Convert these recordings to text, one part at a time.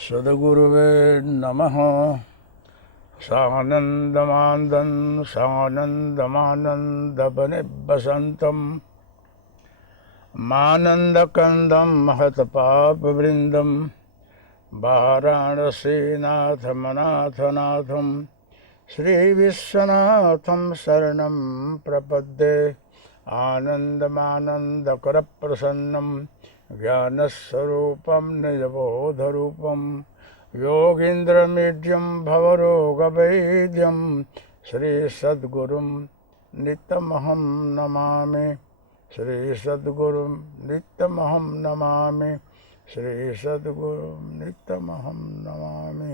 सद्गुरुवे नमः। सानन्दमानन्दं सानन्दमानन्दवनिवसन्तं मानन्दकन्दं महत्पापवृन्दं वाराणसीनाथमनाथनाथं श्रीविश्वनाथं शरणं प्रपद्ये। आनन्दमानन्दकरप्रसन्नं ज्ञानस्वरूपं निजबोधरूपं योगीन्द्रमीड्यं भवरोगवैद्यं श्रीसद्गुरुं नित्यमहं नमामि। श्रीसद्गुरुं नित्यमहं नमामि। श्रीसद्गुरुं नित्यमहं नमामि।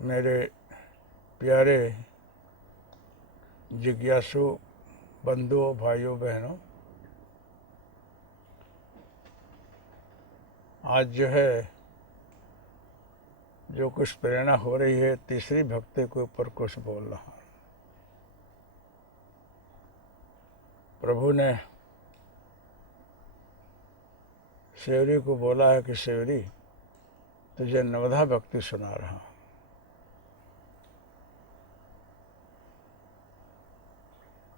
मेरे प्यारे जिज्ञासु बंधुओं, भाइयों, बहनों, आज जो कुछ प्रेरणा हो रही है तीसरी भक्ति के ऊपर कुछ बोल रहा हूँ। प्रभु ने शेवरी को बोला है कि शेवरी, तुझे नवधा भक्ति सुना रहा हूँ।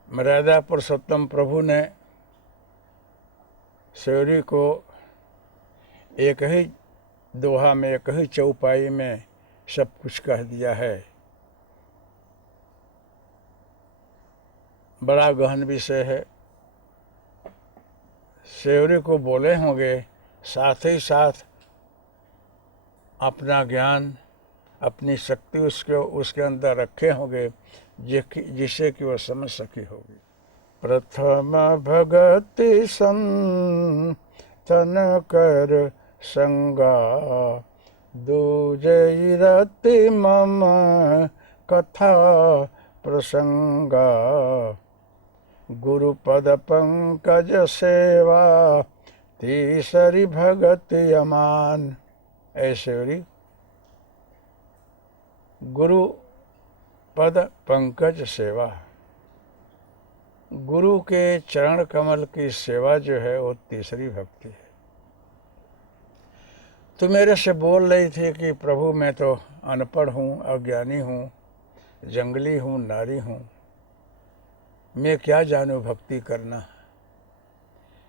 मर्यादा पुरुषोत्तम प्रभु ने शेवरी को एक ही दोहा में, एक ही चौपाई में सब कुछ कह दिया है। बड़ा गहन विषय है। शेवरी को बोले होंगे, साथ ही साथ अपना ज्ञान, अपनी शक्ति उसके अंदर रखे होंगे जिससे कि वह समझ सकी होगी। प्रथम भगति संतन कर संगा, दूजे रति मम कथा प्रसंगा, गुरुपद पंकज सेवा, तीसरी भगति अमान। ऐश्वरी, गुरु पद पंकज सेवा, गुरु के चरण कमल की सेवा जो है वो तीसरी भक्ति है। तो मेरे से बोल रही थी कि प्रभु मैं तो अनपढ़ हूँ, अज्ञानी हूँ, जंगली हूँ, नारी हूँ, मैं क्या जानूँ भक्ति करना,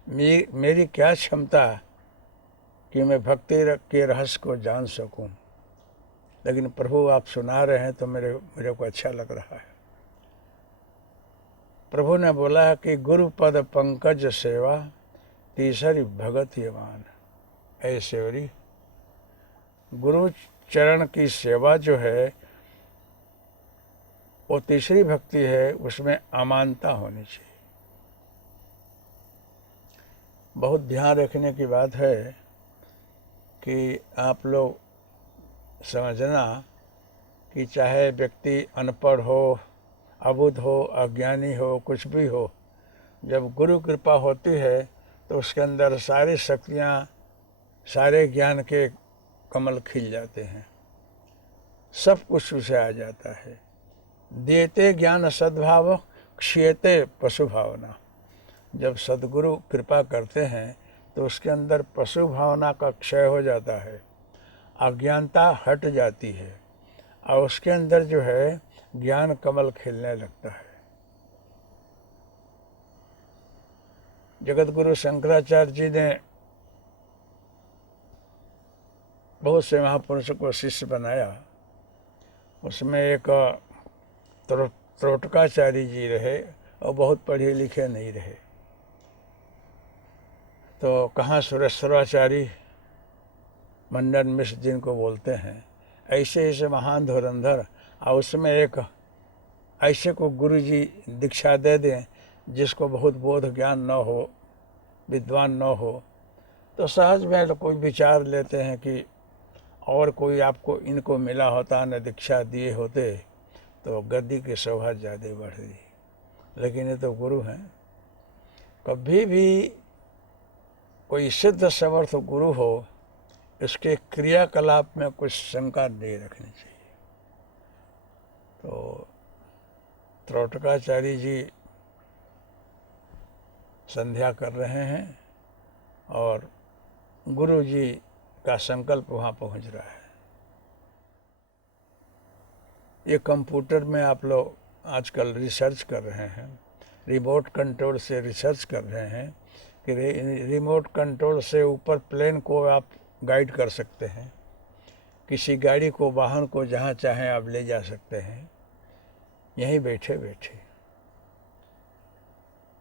मेरी क्या क्षमता कि मैं भक्ति के रहस्य को जान सकूं। लेकिन प्रभु आप सुना रहे हैं तो मेरे को अच्छा लग रहा है। प्रभु ने बोला कि गुरु पद पंकज सेवा, तीसरी भगत यमान। ऐश्वरी, गुरु चरण की सेवा जो है वो तीसरी भक्ति है, उसमें अमानता होनी चाहिए। बहुत ध्यान रखने की बात है कि आप लोग समझना कि चाहे व्यक्ति अनपढ़ हो, अबुध हो, अज्ञानी हो, कुछ भी हो, जब गुरु कृपा होती है तो उसके अंदर सारी शक्तियाँ, सारे ज्ञान के कमल खिल जाते हैं, सब कुछ उसे आ जाता है। देते ज्ञान सद्भाव, क्षीयते पशु भावना। जब सद्गुरु कृपा करते हैं तो उसके अंदर पशु भावना का क्षय हो जाता है, अज्ञानता हट जाती है और उसके अंदर जो है ज्ञान कमल खिलने लगता है। जगत गुरु शंकराचार्य जी ने बहुत से महापुरुषों को शिष्य बनाया। उसमें एक त्रोटकाचार्य जी रहे और बहुत पढ़े लिखे नहीं रहे। तो कहाँ सुरेश्वराचार्य, मंडन मिश्र जिनको बोलते हैं, ऐसे ऐसे महान धुरंधर, और उसमें एक ऐसे को गुरु जी दीक्षा दे दें जिसको बहुत बोध ज्ञान न हो, विद्वान न हो, तो सहज में तो कोई विचार लेते हैं कि और कोई आपको इनको मिला होता, न दीक्षा दिए होते तो गद्दी की शोभा ज़्यादा बढ़ती। लेकिन ये तो गुरु हैं। कभी भी कोई सिद्ध समर्थ गुरु हो, इसके क्रियाकलाप में कुछ शंका नहीं रखनी चाहिए। तो त्रोटकाचार्य जी संध्या कर रहे हैं और गुरु जी का संकल्प वहाँ पहुँच रहा है। ये कंप्यूटर में आप लोग आजकल रिसर्च कर रहे हैं, रिमोट कंट्रोल से रिसर्च कर रहे हैं कि रिमोट कंट्रोल से ऊपर प्लेन को आप गाइड कर सकते हैं, किसी गाड़ी को, वाहन को जहाँ चाहें आप ले जा सकते हैं यहीं बैठे बैठे।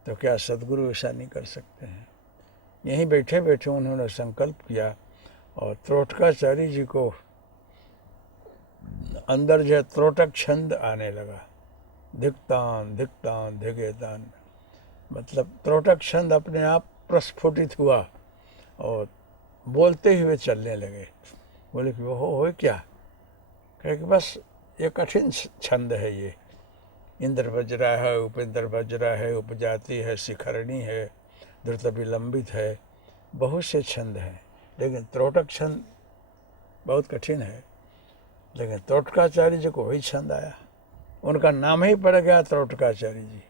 तो क्या सदगुरु ऐसा नहीं कर सकते हैं? यहीं बैठे बैठे उन्होंने संकल्प किया और त्रोटकाचार्य जी को अंदर जो त्रोटक छंद आने लगा, धिक्तान धिक्तान धिगेतान, मतलब त्रोटक छंद अपने आप प्रस्फुटित हुआ और बोलते हुए चलने लगे। बोले कि वो हो क्या? कहे कि बस ये कठिन छंद है, ये इंद्र वज्रा है, उपेंद्र वज्रा है, उपजाति है, शिखरणी है, द्रुत विलंबित है, बहुत से छंद हैं, लेकिन त्रोटक छंद बहुत कठिन है। लेकिन त्रोटकाचार्य जी को वही छंद आया, उनका नाम ही पड़ गया त्रोटकाचार्य जी,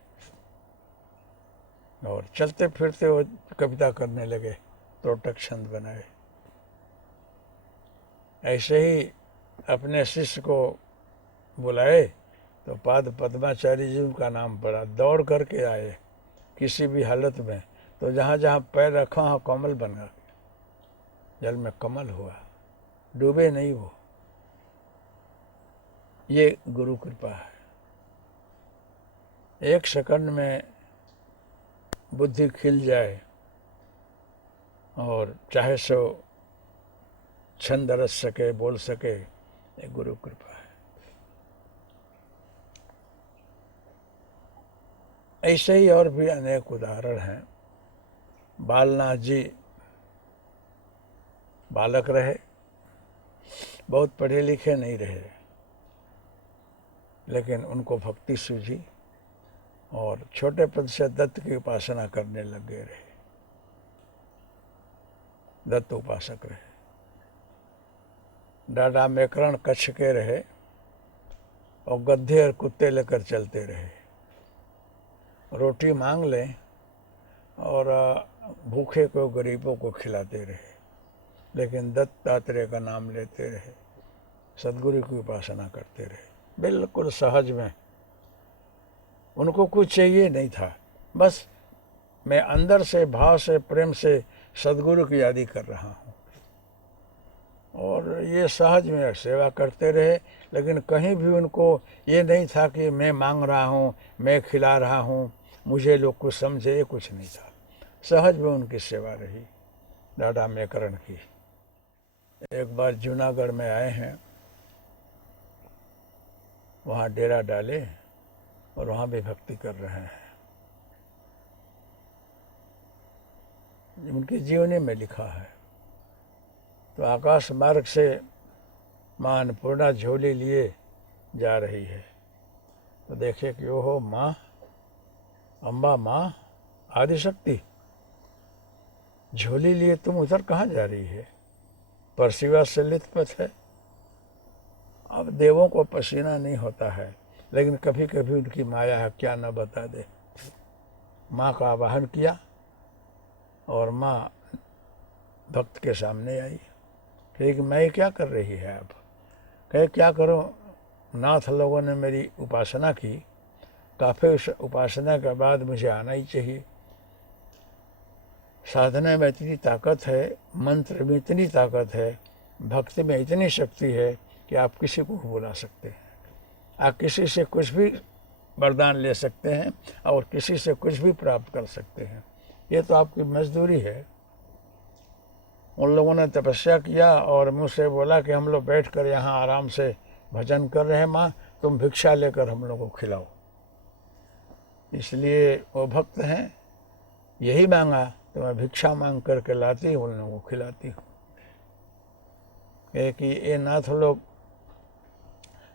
और चलते फिरते वो कविता करने लगे, त्रोटक छंद बनाए। ऐसे ही अपने शिष्य को बुलाए तो पाद पद्माचार्य जी उनका नाम पड़ा, दौड़ करके आए किसी भी हालत में, तो जहाँ जहाँ पैर रखा वहाँ कमल बना, जल में कमल हुआ, डूबे नहीं वो। ये गुरु कृपा है। एक सेकंड में बुद्धि खिल जाए और चाहे सो छंद रच सके, बोल सके, ये गुरु कृपा है। ऐसे ही और भी अनेक उदाहरण हैं। बालनाथ जी बालक रहे, बहुत पढ़े लिखे नहीं रहे, लेकिन उनको भक्ति सूझी और छोटे पद से दत्त की उपासना करने लग गए रहे, दत्त उपासक रहे। डाडा मेकरण कच्छ के रहे और गद्धे और कुत्ते लेकर चलते रहे। रोटी मांग लें और भूखे को, गरीबों को खिलाते रहे, लेकिन दत्तात्रेय का नाम लेते रहे, सदगुरु की उपासना करते रहे, बिल्कुल सहज में। उनको कुछ चाहिए नहीं था, बस मैं अंदर से, भाव से, प्रेम से सदगुरु की यादी कर रहा हूँ, और ये सहज में सेवा करते रहे। लेकिन कहीं भी उनको ये नहीं था कि मैं मांग रहा हूँ, मैं खिला रहा हूँ, मुझे लोग कुछ समझे, ये कुछ नहीं था। सहज में उनकी सेवा रही, डाडा मेकरण की। एक बार जूनागढ़ में आए हैं, वहाँ डेरा डाले और वहाँ भी भक्ति कर रहे हैं। उनकी जीवनी में लिखा है। तो आकाश मार्ग से माँ अन्नपूर्णा झोली लिए जा रही है, तो देखे कि ओहो माँ, अम्बा माँ आदिशक्ति, झोली लिए तुम उधर कहाँ जा रही है? परसिवा से लितपथ है। अब देवों को पसीना नहीं होता है, लेकिन कभी कभी उनकी माया है, क्या न बता दे। माँ का आवाहन किया और माँ भक्त के सामने आई। कहे कि मैं क्या कर रही है आप? कहे क्या करो, नाथ लोगों ने मेरी उपासना की, काफ़ी उस उपासना के बाद मुझे आना ही चाहिए। साधना में इतनी ताकत है, मंत्र में इतनी ताकत है, भक्ति में इतनी शक्ति है कि आप किसी को बुला सकते हैं, आप किसी से कुछ भी वरदान ले सकते हैं और किसी से कुछ भी प्राप्त कर सकते हैं। ये तो आपकी मजदूरी है। उन लोगों ने तपस्या किया और मुझसे बोला कि हम लोग बैठ कर यहाँ आराम से भजन कर रहे हैं, माँ तुम भिक्षा लेकर हम लोगों को खिलाओ। इसलिए वो भक्त हैं, यही मांगा तो मैं भिक्षा मांग करके लाती हूँ, उन लोगों को खिलाती हूँ। कि ये नाथ लोग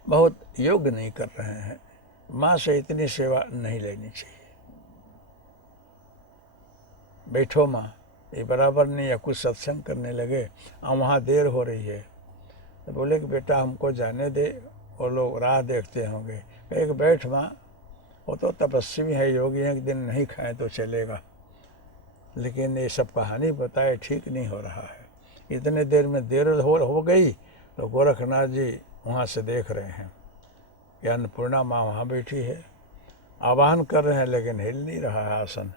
बहुत योग्य नहीं कर रहे हैं, माँ से इतनी सेवा नहीं लेनी चाहिए। बैठो माँ, ये बराबर नहीं है। कुछ सत्संग करने लगे, वहाँ देर हो रही है, तो बोले कि बेटा हमको जाने दे, वो लोग राह देखते होंगे। कहे कि बैठ माँ, वो तो तपस्वी है, योगी है, एक दिन नहीं खाएं तो चलेगा। लेकिन ये सब कहानी बताए ठीक नहीं हो रहा है। इतने देर में देर हो गई तो गोरखनाथ जी वहाँ से देख रहे हैं कि अन्नपूर्णा माँ वहाँ बैठी है, आवाहन कर रहे हैं लेकिन हिल नहीं रहा है आसन।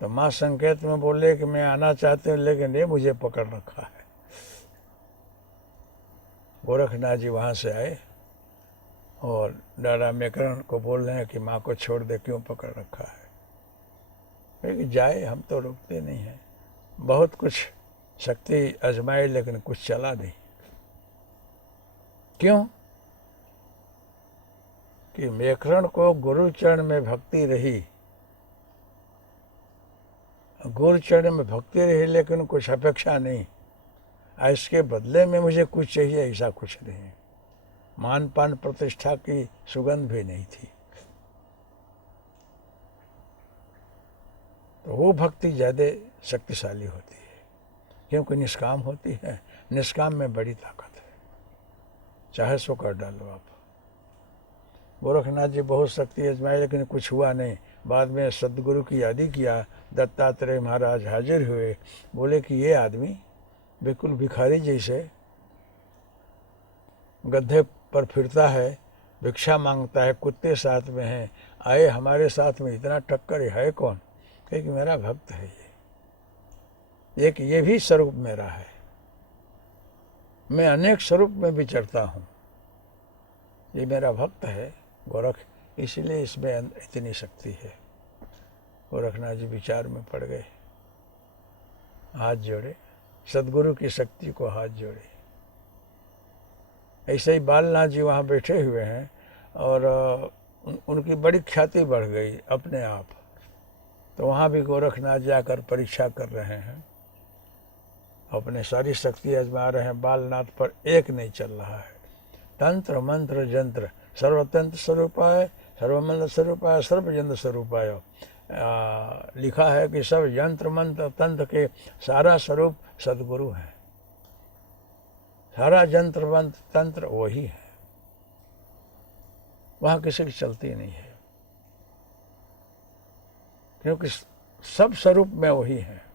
तो माँ संकेत में बोले कि मैं आना चाहती हूँ लेकिन ये मुझे पकड़ रखा है। गोरखनाथ जी वहाँ से आए और दादा मेकरण को बोल रहे हैं कि माँ को छोड़ दे, क्यों पकड़ रखा है। कि जाए, हम तो रुकते नहीं हैं। बहुत कुछ शक्ति आजमाई लेकिन कुछ चला नहीं। क्यों? कि मेकरण को गुरु चरण में भक्ति रही, गुरु चरण में भक्ति रही लेकिन कुछ अपेक्षा नहीं, इसके बदले में मुझे कुछ चाहिए ऐसा कुछ नहीं। मान पान प्रतिष्ठा की सुगंध भी नहीं थी। तो वो भक्ति ज़्यादा शक्तिशाली होती है क्योंकि निष्काम होती है। निष्काम में बड़ी ताकत है, चाहे सो कर डालो आप। गोरखनाथ जी बहुत शक्ति आजमाई लेकिन कुछ हुआ नहीं। बाद में सदगुरु की यादी किया, दत्तात्रेय महाराज हाजिर हुए, बोले कि ये आदमी बिल्कुल भिखारी जैसे गड्ढे पर फिरता है, भिक्षा मांगता है, कुत्ते साथ में हैं, आए हमारे साथ में इतना टक्कर है कौन? कहे कि मेरा भक्त है ये, एक ये भी स्वरूप मेरा है, मैं अनेक स्वरूप में विचरता हूँ, ये मेरा भक्त है गोरख, इसलिए इसमें इतनी शक्ति है। गोरखनाथ जी विचार में पड़ गए, हाथ जोड़े, सदगुरु की शक्ति को हाथ जोड़े। ऐसे ही बालनाथ जी वहाँ बैठे हुए हैं और उनकी बड़ी ख्याति बढ़ गई अपने आप। तो वहाँ भी गोरखनाथ जाकर परीक्षा कर रहे हैं, अपने सारी शक्ति आजमा रहे हैं। बालनाथ पर एक नहीं चल रहा है। तंत्र मंत्र जंत्र सर्वतंत्र स्वरूपाय, सर्वमंत्र स्वरूपाय, सर्वयंत्र स्वरूपाय। लिखा है कि सब यंत्र मंत्र तंत्र के सारा स्वरूप सदगुरु है, सारा यंत्र मंत्र तंत्र वही है, वहाँ किसी की चलती नहीं है क्योंकि सब स्वरूप में वही है।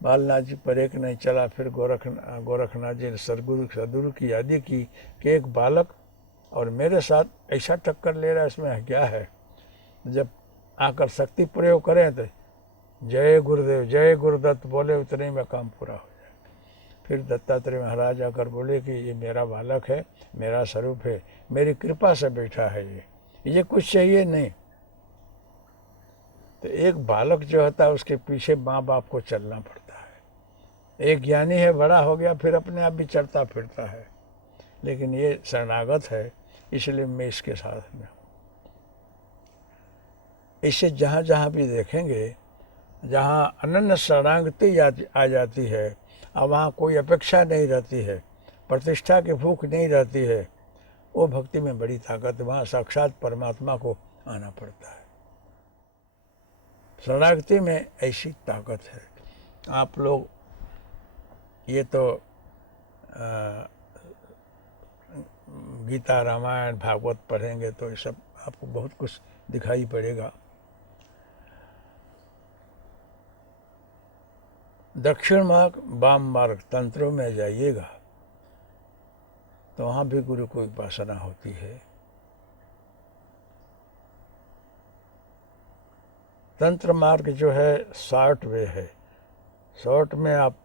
बालनाथ जी पर एक नहीं चला। फिर गोरखनाथ जी ने सदगुरु की यादी की कि एक बालक और मेरे साथ ऐसा टक्कर ले रहा है, इसमें क्या है? जब आकर शक्ति प्रयोग करें तो जय गुरुदेव जय गुरुदत्त बोले, उतने में काम पूरा हो जाए। फिर दत्तात्रेय महाराज आकर बोले कि ये मेरा बालक है, मेरा स्वरूप है, मेरी कृपा से बैठा है, ये कुछ चाहिए नहीं। तो एक बालक जो होता है उसके पीछे माँ बाप को चलना पड़ता है। एक ज्ञानी है, बड़ा हो गया, फिर अपने आप भी चलता फिरता है, लेकिन ये शरणागत है, इसलिए मैं इसके साथ में हूँ। इसे जहाँ जहाँ भी देखेंगे, जहाँ अनन्य शरणागति आ जाती है, अब वहाँ कोई अपेक्षा नहीं रहती है, प्रतिष्ठा की भूख नहीं रहती है, वो भक्ति में बड़ी ताकत, वहाँ साक्षात परमात्मा को आना पड़ता है। शरणागति में ऐसी ताकत है। आप लोग ये तो गीता रामायण भागवत पढ़ेंगे तो ये सब आपको बहुत कुछ दिखाई पड़ेगा। दक्षिण मार्ग वाम मार्ग तंत्रों में जाइएगा तो वहाँ भी गुरु की उपासना होती है। तंत्र मार्ग जो है शॉर्ट वे है, शॉर्ट में आप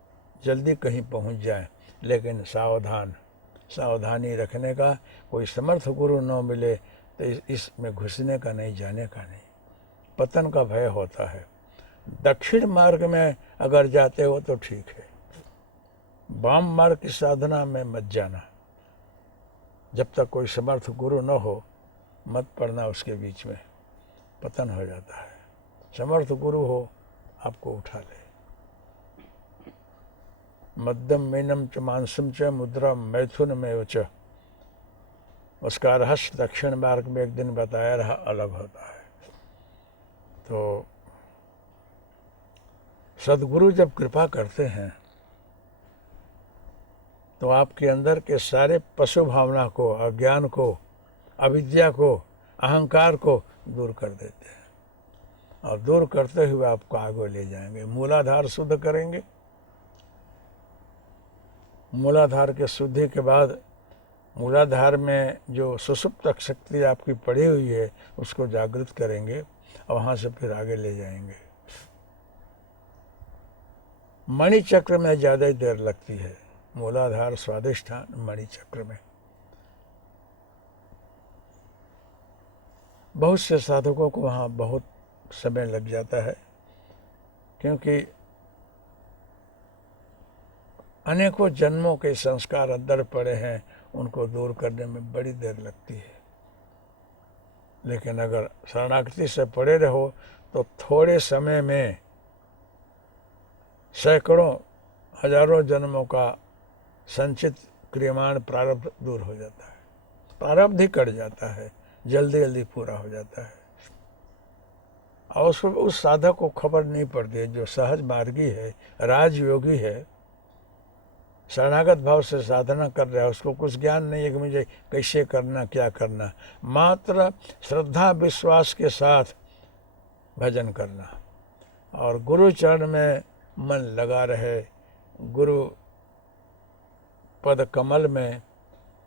जल्दी कहीं पहुंच जाएं, लेकिन सावधानी रखने का। कोई समर्थ गुरु न मिले तो इसमें घुसने का नहीं, जाने का नहीं, पतन का भय होता है। दक्षिण मार्ग में अगर जाते हो तो ठीक है, वाम मार्ग की साधना में मत जाना। जब तक कोई समर्थ गुरु न हो मत पड़ना उसके बीच में, पतन हो जाता है। समर्थ गुरु हो आपको उठा ले। मध्यम मीनम च मांसम च मुद्रा मैथुन में च, उसका रहस्य दक्षिण मार्ग में एक दिन बताया रहा, अलग होता है। तो सदगुरु जब कृपा करते हैं तो आपके अंदर के सारे पशु भावना को, अज्ञान को, अविद्या को, अहंकार को दूर कर देते हैं। और दूर करते हुए आपको आगे ले जाएंगे। मूलाधार शुद्ध करेंगे, मूलाधार के शुद्धि के बाद मूलाधार में जो सुषुप्त शक्ति आपकी पड़ी हुई है उसको जागृत करेंगे और वहाँ से फिर आगे ले जाएंगे। मणि चक्र में ज़्यादा ही देर लगती है, मूलाधार स्वाधिष्ठान मणि चक्र में। बहुत से साधकों को वहाँ बहुत समय लग जाता है, क्योंकि अनेकों जन्मों के संस्कार अंदर पड़े हैं, उनको दूर करने में बड़ी देर लगती है। लेकिन अगर शरणागति से पड़े रहो तो थोड़े समय में सैकड़ों हजारों जन्मों का संचित क्रियमाण प्रारब्ध दूर हो जाता है, प्रारब्ध ही कट जाता है, जल्दी जल्दी पूरा हो जाता है। और उसको उस साधक को खबर नहीं पड़ती है, जो सहज मार्गी है, राजयोगी है, शरणागत भाव से साधना कर रहा है, उसको कुछ ज्ञान नहीं है कि मुझे कैसे करना, क्या करना। मात्र श्रद्धा विश्वास के साथ भजन करना और गुरु चरण में मन लगा रहे, गुरु पद कमल में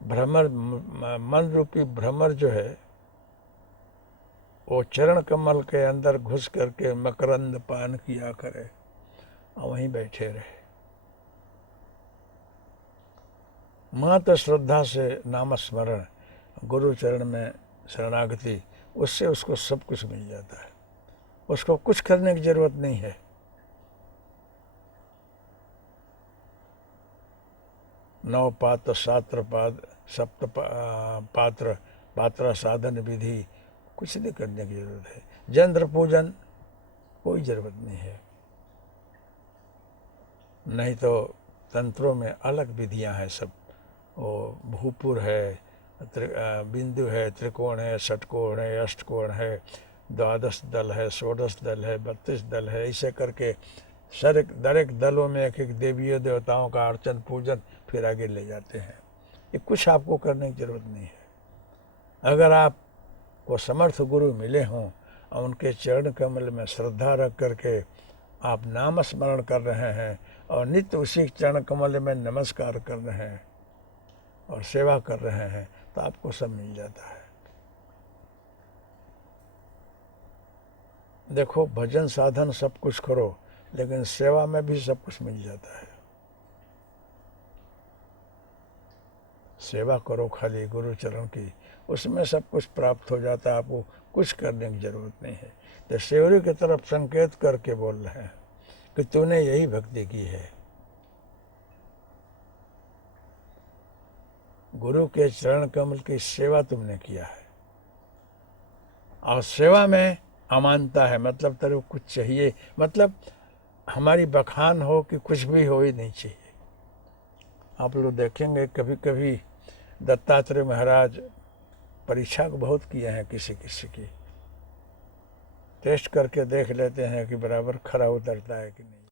भ्रमर, मन रूपी भ्रमर जो है वो चरण कमल के अंदर घुस करके मकरंद पान किया करे और वहीं बैठे रहे। मात्र श्रद्धा से नाम स्मरण, गुरु चरण में शरणागति, उससे उसको सब कुछ मिल जाता है, उसको कुछ करने की जरूरत नहीं है। नौ पात्र शास्त्र पाद सप्त पात्र पात्र साधन विधि कुछ नहीं करने की जरूरत है। यंत्र पूजन कोई जरूरत नहीं है। नहीं तो तंत्रों में अलग विधियां हैं सब, वो भूपुर है, बिंदु है, त्रिकोण है, षटकोण है, अष्टकोण है, द्वादश दल है, षोडश दल है, 32 दल है, ऐसे करके दर एक दलों में एक एक देवियों देवताओं का अर्चन पूजन फिर आगे ले जाते हैं। ये कुछ आपको करने की जरूरत नहीं है। अगर आपको समर्थ गुरु मिले हों और उनके चरण कमल में श्रद्धा रख करके आप नाम स्मरण कर रहे हैं और नित्य उसी चरण कमल में नमस्कार कर रहे हैं और सेवा कर रहे हैं, तो आपको सब मिल जाता है। देखो, भजन साधन सब कुछ करो, लेकिन सेवा में भी सब कुछ मिल जाता है। सेवा करो खाली गुरु चरण की, उसमें सब कुछ प्राप्त हो जाता है, आपको कुछ करने की जरूरत नहीं है। तो सेवरी की तरफ संकेत करके बोल रहे हैं कि तूने यही भक्ति की है, गुरु के चरण कमल की सेवा तुमने किया है, और सेवा में अमानता है, मतलब तेरे को कुछ चाहिए, मतलब हमारी बखान हो कि कुछ भी हो ही नहीं चाहिए। आप लोग देखेंगे कभी कभी दत्तात्रेय महाराज परीक्षा को बहुत किए हैं, किसी किसी की टेस्ट करके देख लेते हैं कि बराबर खरा उतरता है कि नहीं।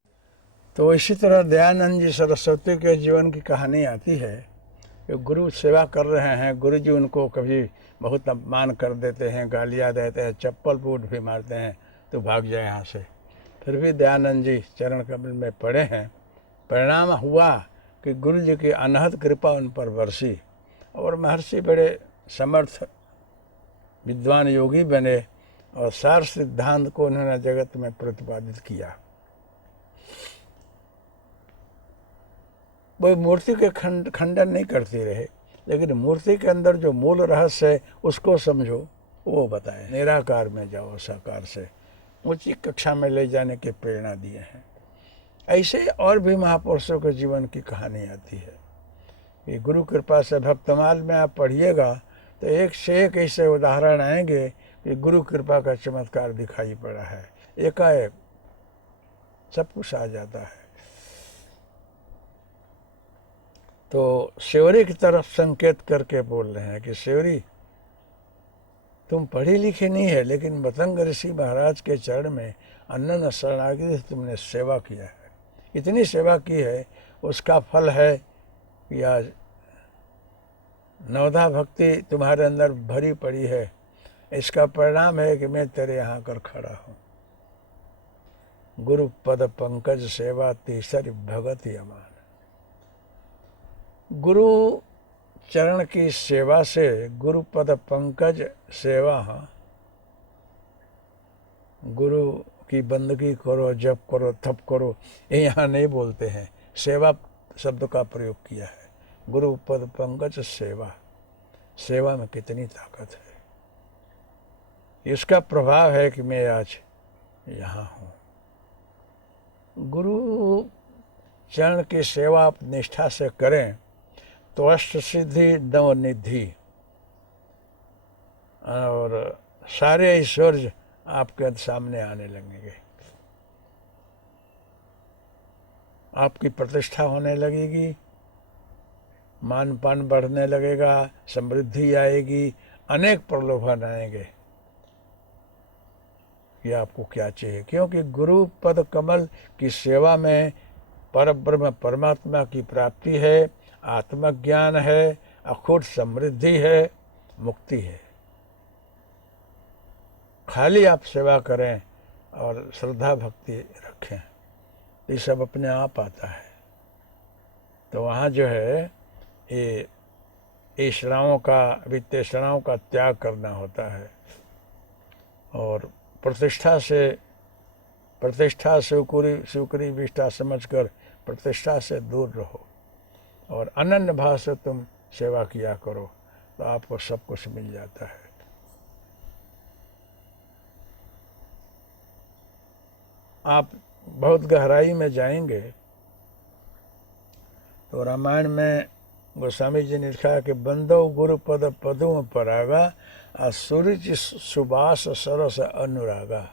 तो इसी तरह दयानंद जी सरस्वती के जीवन की कहानी आती है कि गुरु सेवा कर रहे हैं, गुरु जी उनको कभी बहुत अपमान कर देते हैं, गालियाँ देते हैं, चप्पल बूट भी मारते हैं, तो भाग जाए यहाँ से। फिर भी दयानंद जी चरण कमल में पड़े हैं। परिणाम हुआ कि गुरु जी की अनहद कृपा उन पर बरसी और महर्षि बड़े समर्थ विद्वान योगी बने और सार सिद्धांत को उन्होंने जगत में प्रतिपादित किया। वो मूर्ति के खंडन नहीं करते रहे, लेकिन मूर्ति के अंदर जो मूल रहस्य है उसको समझो, वो बताए। निराकार में जाओ, साकार से ऊंची कक्षा में ले जाने की प्रेरणा दिए हैं। ऐसे और भी महापुरुषों के जीवन की कहानी आती है कि गुरु कृपा से भक्तमाल में आप पढ़िएगा तो एक से एक ऐसे उदाहरण आएंगे कि गुरु कृपा का चमत्कार दिखाई पड़ा है, एकाएक सब कुछ आ जाता है। तो सेवरी की तरफ संकेत करके बोल रहे हैं कि सेवरी, तुम पढ़ी लिखी नहीं है, लेकिन मतंग ऋषि महाराज के चरण में अनन्य शरणागति से तुमने सेवा किया है, इतनी सेवा की है, उसका फल है कि आज नवधा भक्ति तुम्हारे अंदर भरी पड़ी है। इसका परिणाम है कि मैं तेरे यहाँ कर खड़ा हूँ। गुरु पद पंकज सेवा तीसरी भगत अमान। गुरु चरण की सेवा से, गुरु पद पंकज सेवा, गुरु की बंदगी करो, जप करो, तप करो, ये यहाँ नहीं बोलते हैं, सेवा शब्द का प्रयोग किया है। गुरु पद पंकज सेवा, सेवा में कितनी ताकत है, इसका प्रभाव है कि मैं आज यहाँ हूँ। गुरु चरण की सेवा आप निष्ठा से करें तो अष्ट सिद्धि नव निधि और सारे ऐश्वर्य आपके सामने आने लगेंगे। आपकी प्रतिष्ठा होने लगेगी, मान पान बढ़ने लगेगा, समृद्धि आएगी, अनेक प्रलोभन आएंगे कि आपको क्या चाहिए, क्योंकि गुरु पद कमल की सेवा में परब्रह्म परमात्मा की प्राप्ति है, आत्मज्ञान है, अखूट समृद्धि है, मुक्ति है। खाली आप सेवा करें और श्रद्धा भक्ति रखें, ये सब अपने आप आता है। तो वहाँ जो है ये ईश्वराओं का, वित्तेश्वराओं का त्याग करना होता है और प्रतिष्ठा स्वीकृति विष्ठा समझकर प्रतिष्ठा से दूर रहो और अनन्य भाव से तुम सेवा किया करो तो आपको सब कुछ मिल जाता है। आप बहुत गहराई में जाएंगे तो रामायण में गोस्वामी जी ने लिखा कि बंदो गुरु पद पदों परागा आ सूर्य सुबास सरस अनुरागा।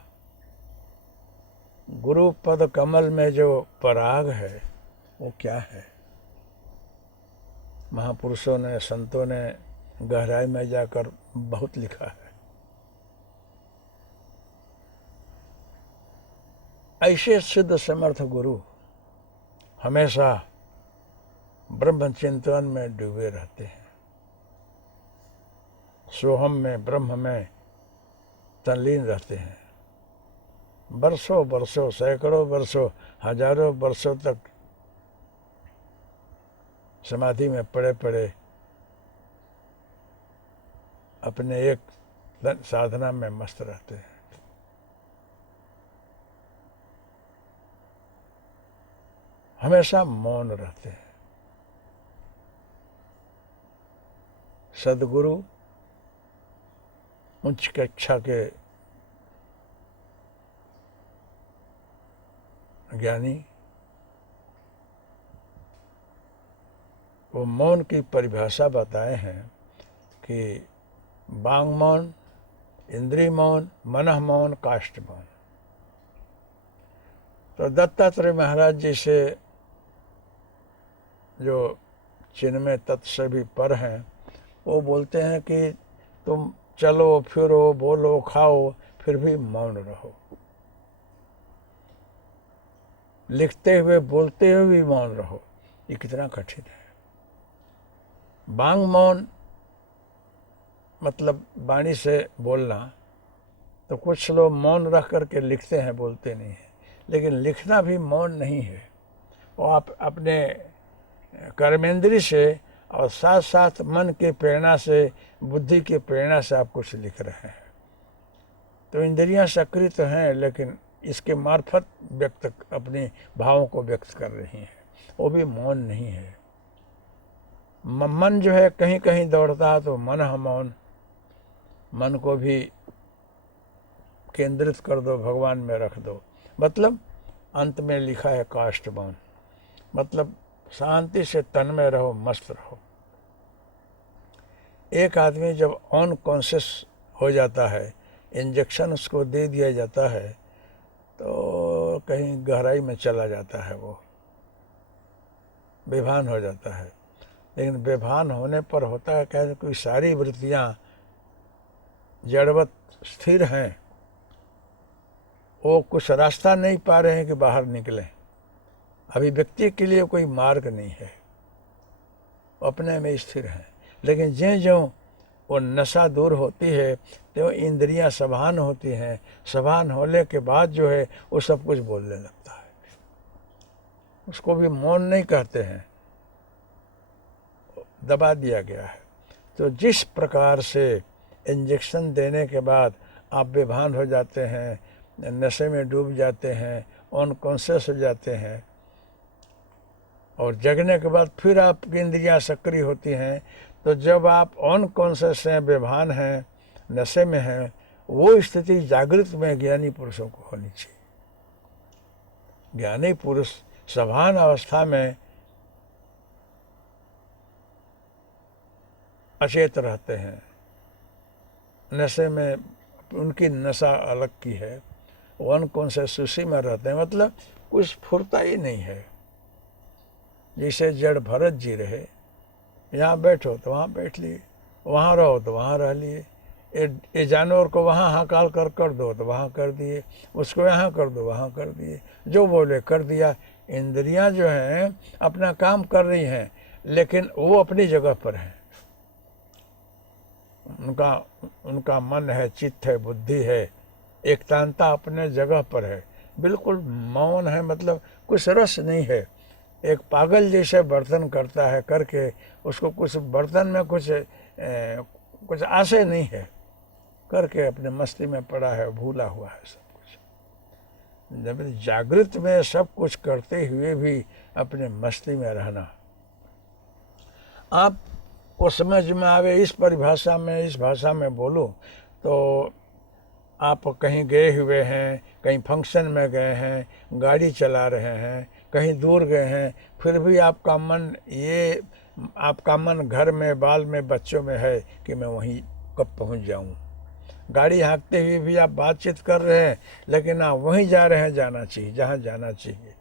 गुरु पद कमल में जो पराग है वो क्या है? महापुरुषों ने, संतों ने गहराई में जाकर बहुत लिखा है। ऐसे सिद्ध समर्थ गुरु हमेशा ब्रह्म चिंतन में डूबे रहते हैं, सोहम में, ब्रह्म में तल्लीन रहते हैं। वर्षों वर्षों, सैकड़ों वर्षों, हजारों वर्षों तक समाधि में पड़े पड़े अपने एक साधना में मस्त रहते हैं। हमेशा मौन रहते हैं। सदगुरु उच्च कक्षा के ज्ञानी वो मौन की परिभाषा बताए हैं कि वांग मौन, इंद्रिय मौन, मनः मौन, काष्ठ मौन। तो दत्तात्रेय महाराज जी से जो चिन्मय तत्व से भी पर हैं, वो बोलते हैं कि तुम चलो फिरो, बोलो, खाओ, फिर भी मौन रहो। लिखते हुए, बोलते हुए भी मौन रहो। ये कितना कठिन है। वांग मौन मतलब वाणी से बोलना, तो कुछ लोग मौन रख करके लिखते हैं, बोलते नहीं हैं। लेकिन लिखना भी मौन नहीं है, वो आप अपने कर्मेंद्री से और साथ साथ मन के प्रेरणा से, बुद्धि की प्रेरणा से आप कुछ लिख रहे हैं। तो इंद्रियां सक्रिय तो हैं, लेकिन इसके मार्फत व्यक्त अपने भावों को व्यक्त कर रही हैं, वो भी मौन नहीं है। मन जो है कहीं कहीं दौड़ता है, तो मन मौन, मन को भी केंद्रित कर दो, भगवान में रख दो। मतलब अंत में लिखा है काष्ठ मौन, मतलब शांति से तन में रहो, मस्त रहो। एक आदमी जब ऑन कॉन्शियस हो जाता है, इंजेक्शन उसको दे दिया जाता है, तो कहीं गहराई में चला जाता है, वो बेभान हो जाता है। लेकिन बेभान होने पर होता है क्या, कोई सारी वृत्तियाँ जड़वत स्थिर हैं, वो कुछ रास्ता नहीं पा रहे हैं कि बाहर निकलें। अभिव्यक्ति के लिए कोई मार्ग नहीं है, अपने में स्थिर हैं। लेकिन ज्यों ज्यों वो नशा दूर होती है तो इंद्रियां सभान होती हैं। सभान होने के बाद जो है वो सब कुछ बोलने लगता है। उसको भी मौन नहीं कहते हैं, दबा दिया गया है। तो जिस प्रकार से इंजेक्शन देने के बाद आप बेभान हो जाते हैं, नशे में डूब जाते हैं, अनकॉन्शियस हो जाते हैं, और जगने के बाद फिर आपकी इंद्रियां सक्रिय होती हैं, तो जब आप अनकॉन्शियस हैं, बेभान हैं, नशे में हैं, वो स्थिति जागृत में ज्ञानी पुरुषों को होनी चाहिए। ज्ञानी पुरुष सभान अवस्था में अचेत रहते हैं। नशे में उनकी नशा अलग की है, वो अनकॉन्शियस उसी में रहते हैं, मतलब कुछ फुर्ता ही नहीं है। जैसे जड़ भरत जी रहे, यहाँ बैठो तो वहाँ बैठ लिए, वहाँ रहो तो वहाँ रह लिए, ये जानवर को वहाँ हकाल कर दो तो वहाँ कर दिए, उसको यहाँ कर दो वहाँ कर दिए, जो बोले कर दिया। इंद्रियां जो हैं अपना काम कर रही हैं, लेकिन वो अपनी जगह पर हैं। उनका मन है, चित्त है, बुद्धि है, एकतांता अपने जगह पर है, बिल्कुल मौन है, मतलब कुछ रस नहीं है। एक पागल जैसे बर्तन करता है, करके उसको कुछ बर्तन में कुछ आशय नहीं है, करके अपने मस्ती में पड़ा है, भूला हुआ है सब कुछ। जब जागृत में सब कुछ करते हुए भी अपने मस्ती में रहना, आप को समझ में आवे इस परिभाषा में, इस भाषा में बोलो तो आप कहीं गए हुए हैं, कहीं फंक्शन में गए हैं, गाड़ी चला रहे हैं, कहीं दूर गए हैं, फिर भी आपका मन घर में, बाल में, बच्चों में है कि मैं वहीं कब पहुंच जाऊं। गाड़ी हाँकते हुए भी आप बातचीत कर रहे हैं, लेकिन आप वहीं जा रहे हैं, जाना चाहिए जहाँ जाना चाहिए।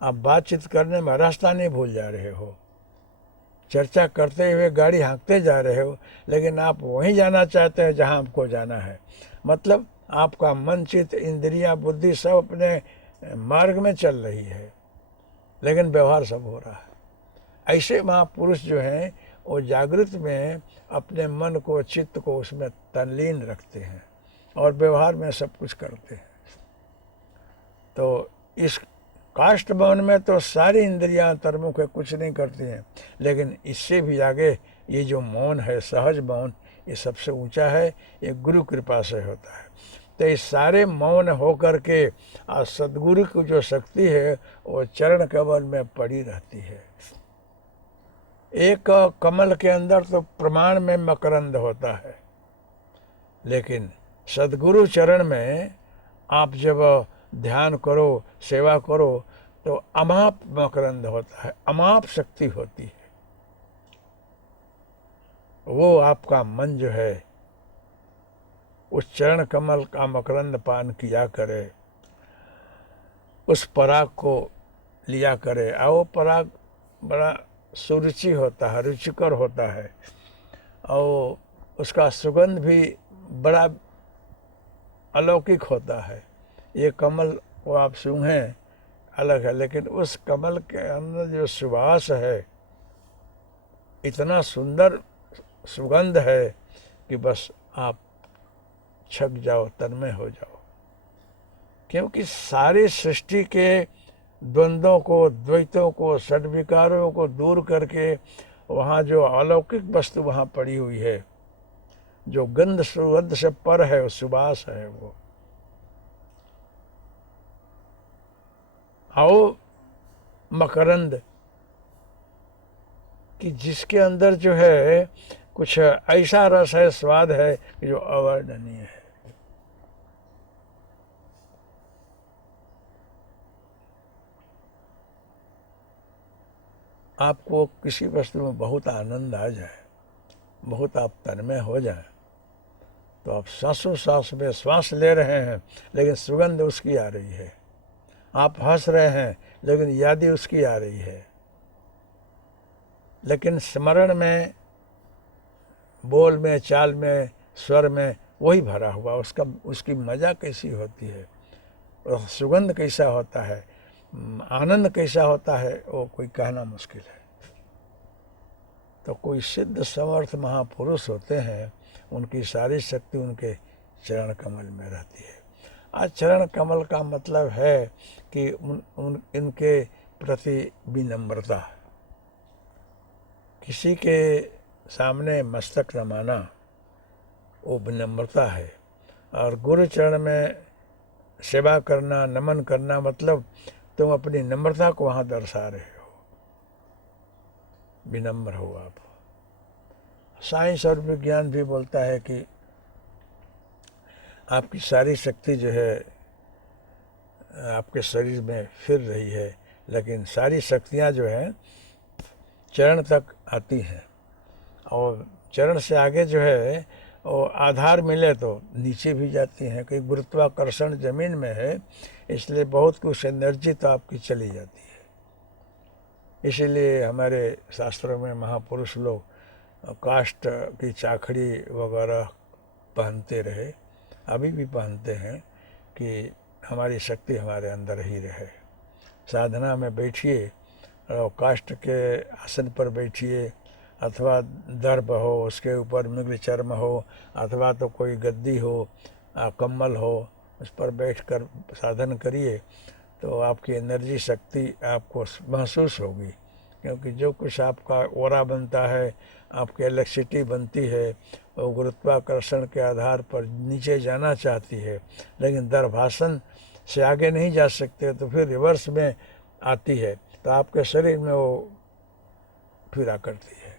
आप बातचीत करने में रास्ता नहीं भूल जा रहे हो, चर्चा करते हुए गाड़ी हाँकते जा रहे हो, लेकिन आप वहीं जाना चाहते हैं जहाँ आपको जाना है। मतलब आपका मन, चित्त, इंद्रिया, बुद्धि सब अपने मार्ग में चल रही है, लेकिन व्यवहार सब हो रहा है। ऐसे महापुरुष जो हैं वो जागृत में अपने मन को, चित्त को उसमें तल्लीन रखते हैं और व्यवहार में सब कुछ करते हैं। तो इस काष्ठ मौन में तो सारी इंद्रियां अंतर्मुख है, कुछ नहीं करती हैं, लेकिन इससे भी आगे ये जो मौन है, सहज मौन, ये सबसे ऊंचा है, ये गुरु कृपा से होता है। तो ये सारे मौन हो करके सदगुरु की जो शक्ति है वो चरण कमल में पड़ी रहती है। एक कमल के अंदर तो प्रमाण में मकरंद होता है, लेकिन सदगुरु चरण में आप जब ध्यान करो, सेवा करो, तो अमाप मकरंद होता है, अमाप शक्ति होती है। वो आपका मन जो है उस चरण कमल का मकरंद पान किया करे, उस पराग को लिया करे। और वो पराग बड़ा सुरुचि होता है, रुचिकर होता है, और उसका सुगंध भी बड़ा अलौकिक होता है। ये कमल को आप सूंघें अलग है, लेकिन उस कमल के अंदर जो सुवास है, इतना सुंदर सुगंध है कि बस आप छक जाओ, तन्मय हो जाओ। क्योंकि सारी सृष्टि के द्वंद्वों को, द्वैतों को, षड्विकारों को दूर करके वहाँ जो अलौकिक वस्तु वहाँ पड़ी हुई है, जो गंध सुगंध से पर है, वो सुबास है। वो आओ मकरंद कि जिसके अंदर जो है कुछ ऐसा रस है, स्वाद है कि जो अवर्णनीय है। आपको किसी वस्तु में बहुत आनंद आ जाए, बहुत आप तन्मय हो जाए, तो आप सांसों सांस में श्वास ले रहे हैं, लेकिन सुगंध उसकी आ रही है। आप हंस रहे हैं, लेकिन यादें उसकी आ रही है। लेकिन स्मरण में, बोल में, चाल में, स्वर में वही भरा हुआ, उसकी मजा कैसी होती है, सुगंध कैसा होता है, आनंद कैसा होता है, वो कोई कहना मुश्किल है। तो कोई सिद्ध समर्थ महापुरुष होते हैं, उनकी सारी शक्ति उनके चरण कमल में रहती है। आज चरण कमल का मतलब है कि इनके प्रति विनम्रता, किसी के सामने मस्तक नमाना वो विनम्रता है। और गुरु चरण में सेवा करना, नमन करना मतलब तुम अपनी नम्रता को वहाँ दर्शा रहे हो, विनम्र हो आप। साइंस और विज्ञान भी बोलता है कि आपकी सारी शक्ति जो है आपके शरीर में फिर रही है, लेकिन सारी शक्तियाँ जो हैं चरण तक आती हैं, और चरण से आगे जो है वो आधार मिले तो नीचे भी जाती हैं, कि गुरुत्वाकर्षण जमीन में है, इसलिए बहुत कुछ एनर्जी तो आपकी चली जाती है। इसीलिए हमारे शास्त्रों में महापुरुष लोग काष्ठ की चाखड़ी वगैरह पहनते रहे, अभी भी पहनते हैं, कि हमारी शक्ति हमारे अंदर ही रहे। साधना में बैठिए और काष्ठ के आसन पर बैठिए, अथवा दर्भ हो, उसके ऊपर मृग चर्म हो, अथवा तो कोई गद्दी हो, कम्बल हो, उस पर बैठकर साधन करिए तो आपकी एनर्जी शक्ति आपको महसूस होगी। क्योंकि जो कुछ आपका ओरा बनता है, आपकी इलेक्ट्रिसिटी बनती है, वो गुरुत्वाकर्षण के आधार पर नीचे जाना चाहती है, लेकिन दर्भासन से आगे नहीं जा सकते, तो फिर रिवर्स में आती है, तो आपके शरीर में वो फिरा करती है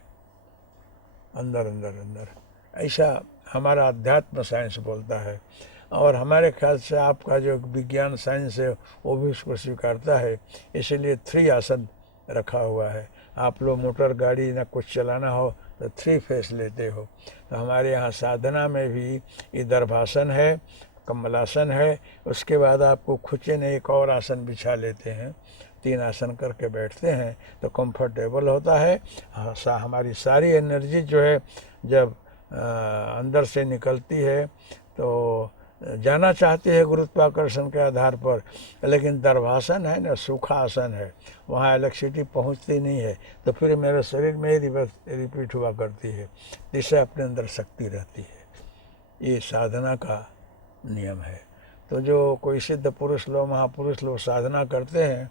अंदर अंदर अंदर। ऐसा हमारा अध्यात्म साइंस बोलता है, और हमारे ख्याल से आपका जो विज्ञान साइंस है वो भी उसको स्वीकारता है। इसीलिए 3 आसन रखा हुआ है। आप लोग मोटर गाड़ी ना कुछ चलाना हो तो 3 फेस लेते हो, तो हमारे यहाँ साधना में भी दर्भासन है, कमलासन है, उसके बाद आपको खुचे ने एक और आसन बिछा लेते हैं, 3 आसन करके बैठते हैं तो कंफर्टेबल होता है। हमारी सारी एनर्जी जो है जब अंदर से निकलती है तो जाना चाहती है गुरुत्वाकर्षण के आधार पर, लेकिन दर्भासन है ना, सूखा आसन है, वहाँ इलेक्ट्रिसिटी पहुँचती नहीं है, तो फिर मेरे शरीर में ही रिपीट हुआ करती है, जिससे अपने अंदर शक्ति रहती है। ये साधना का नियम है। तो जो कोई सिद्ध पुरुष लोग, महापुरुष लोग साधना करते हैं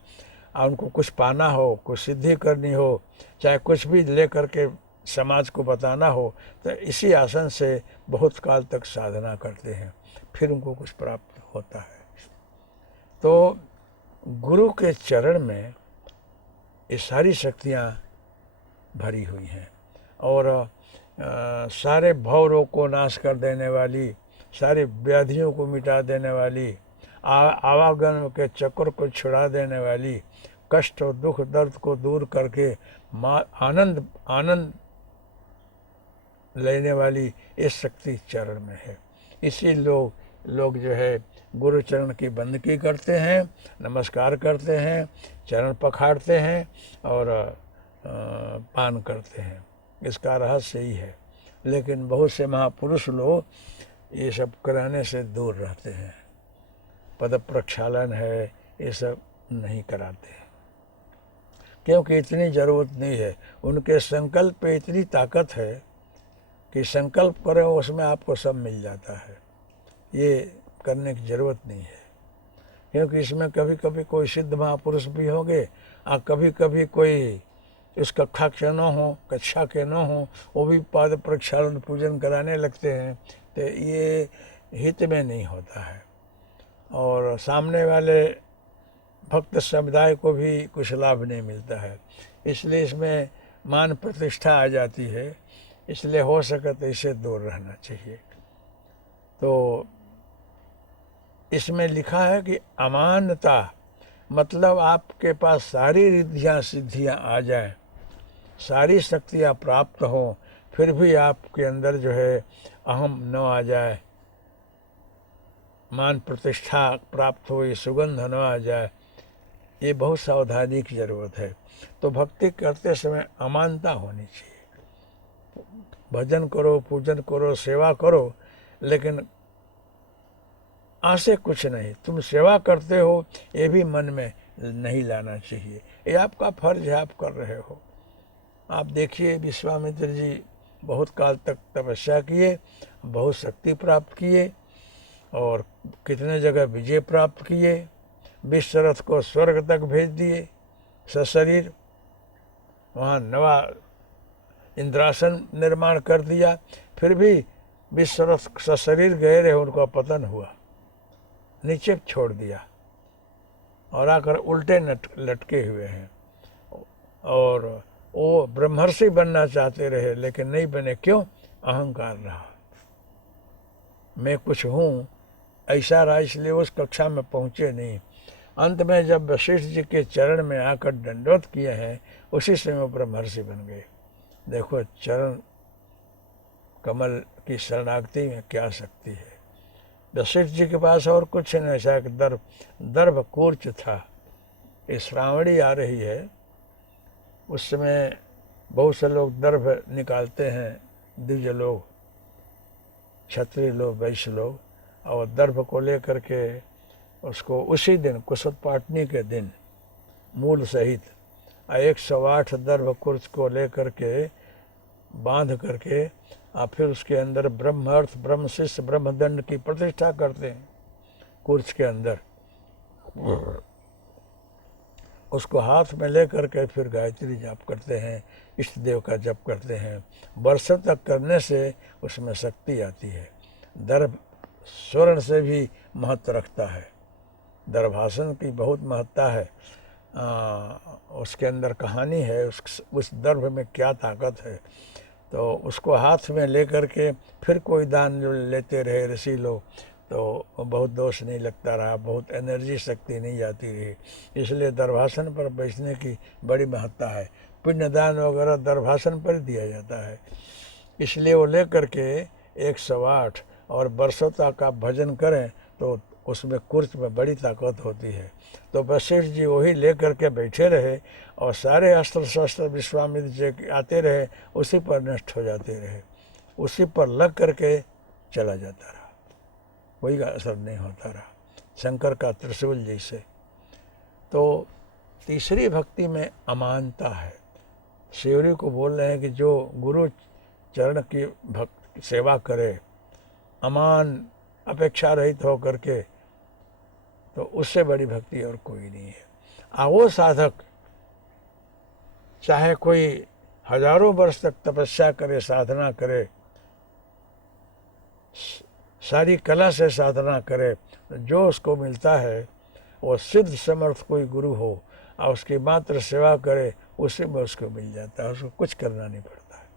और उनको कुछ पाना हो, कुछ सिद्धि करनी हो, चाहे कुछ भी ले करके समाज को बताना हो, तो इसी आसन से बहुत काल तक साधना करते हैं, फिर उनको कुछ प्राप्त होता है। तो गुरु के चरण में ये सारी शक्तियाँ भरी हुई हैं, और सारे भव रोग को नाश कर देने वाली, सारी व्याधियों को मिटा देने वाली, आवागमन के चक्र को छुड़ा देने वाली, कष्ट और दुख दर्द को दूर करके आनंद लेने वाली इस शक्ति चरण में है। इसी लोग जो है गुरु चरण की बंदगी करते हैं, नमस्कार करते हैं, चरण पखाड़ते हैं और पान करते हैं। इसका रहस्य यही है। लेकिन बहुत से महापुरुष लोग ये सब कराने से दूर रहते हैं, पद प्रक्षालन है, ये सब नहीं कराते हैं, क्योंकि इतनी ज़रूरत नहीं है। उनके संकल्प पे इतनी ताकत है कि संकल्प करें उसमें आपको सब मिल जाता है। ये करने की ज़रूरत नहीं है, क्योंकि इसमें कभी कभी कोई सिद्ध महापुरुष भी होंगे और कभी कभी कोई इस कक्षा के न हो, कक्षा के न हो, वो भी पाद प्रक्षालन पूजन कराने लगते हैं, तो ये हित में नहीं होता है, और सामने वाले भक्त समुदाय को भी कुछ लाभ नहीं मिलता है। इसलिए इसमें मान प्रतिष्ठा आ जाती है, इसलिए हो सके तो इसे दूर रहना चाहिए। तो इसमें लिखा है कि अमानता मतलब आपके पास सारी रिद्धियाँ सिद्धियाँ आ जाएं, सारी शक्तियाँ प्राप्त हों, फिर भी आपके अंदर जो है अहम न आ जाए, मान प्रतिष्ठा प्राप्त हो, ये सुगंध न आ जाए, ये बहुत सावधानी की ज़रूरत है। तो भक्ति करते समय अमानता होनी चाहिए। भजन करो, पूजन करो, सेवा करो, लेकिन आसे कुछ नहीं, तुम सेवा करते हो ये भी मन में नहीं लाना चाहिए। ये आपका फर्ज है, आप कर रहे हो, आप देखिए विश्वामित्र जी बहुत काल तक तपस्या किए, बहुत शक्ति प्राप्त किए और कितने जगह विजय प्राप्त किए, विश्वरथ को स्वर्ग तक भेज दिए सशरीर, वहाँ नवा इंद्रासन निर्माण कर दिया, फिर भी विश्वरथ सशरीर गए रहे, उनका पतन हुआ, नीचे छोड़ दिया और आकर उल्टे लटके हुए हैं। और वो ब्रह्मर्षि बनना चाहते रहे लेकिन नहीं बने, क्यों? अहंकार रहा, मैं कुछ हूँ ऐसा रहा, इसलिए उस कक्षा में पहुँचे नहीं। अंत में जब वशिष्ठ जी के चरण में आकर दंडवत किए हैं, उसी समय वो ब्रह्मर्षि बन गए। देखो चरण कमल की शरणागति में क्या शक्ति है। वशिष्ठ जी के पास और कुछ नहीं, ऐसा एक दर्भ कूर्च था। ये श्रावणी आ रही है, उस समय बहुत से लोग दर्भ निकालते हैं, द्विज लोग, क्षत्रिय लोग, वैश्य लोग, और दर्भ को लेकर के उसको उसी दिन कुशत पाटनी के दिन मूल सहित 108 दर्भ कुर्च को लेकर के बांध करके और फिर उसके अंदर ब्रह्म अर्थ, ब्रह्म शिष्य, ब्रह्मदंड की प्रतिष्ठा करते हैं कुर्च के अंदर। उसको हाथ में ले करके फिर गायत्री जाप करते हैं, इष्ट देव का जप करते हैं। वर्षों तक करने से उसमें शक्ति आती है। दर्भ स्वर्ण से भी महत्व रखता है, दर्भासन की बहुत महत्ता है। उसके अंदर कहानी है, उस दर्भ में क्या ताकत है। तो उसको हाथ में ले करके फिर कोई दान जो लेते रहे ऋषि लोग, तो बहुत दोष नहीं लगता रहा, बहुत एनर्जी शक्ति नहीं जाती रही। इसलिए दर्भासन पर बैठने की बड़ी महत्ता है। पुण्यदान वगैरह दर्भासन पर दिया जाता है। इसलिए वो ले करके 108 और वर्षों तक आप भजन करें तो उसमें कुर्च में बड़ी ताकत होती है। तो वशिष्ठ जी वही ले करके बैठे रहे और सारे अस्त्र शस्त्र विश्वामित्र जी आते रहे, उसी पर नष्ट हो जाते रहे, उसी पर लग करके चला जाता रहा, कोई असर नहीं होता रहा, शंकर का त्रिशूल जैसे। तो तीसरी भक्ति में अमानता है। शिवरी को बोल रहे हैं कि जो गुरु चरण की भक्त सेवा करे अमान अपेक्षा रहित हो करके, तो उससे बड़ी भक्ति और कोई नहीं है। वो साधक चाहे कोई हजारों वर्ष तक तपस्या करे, साधना करे, सारी कला से साधना करे, जो उसको मिलता है वो सिद्ध समर्थ कोई गुरु हो और उसकी मात्र सेवा करे, उसी में उसको मिल जाता है, उसको कुछ करना नहीं पड़ता है।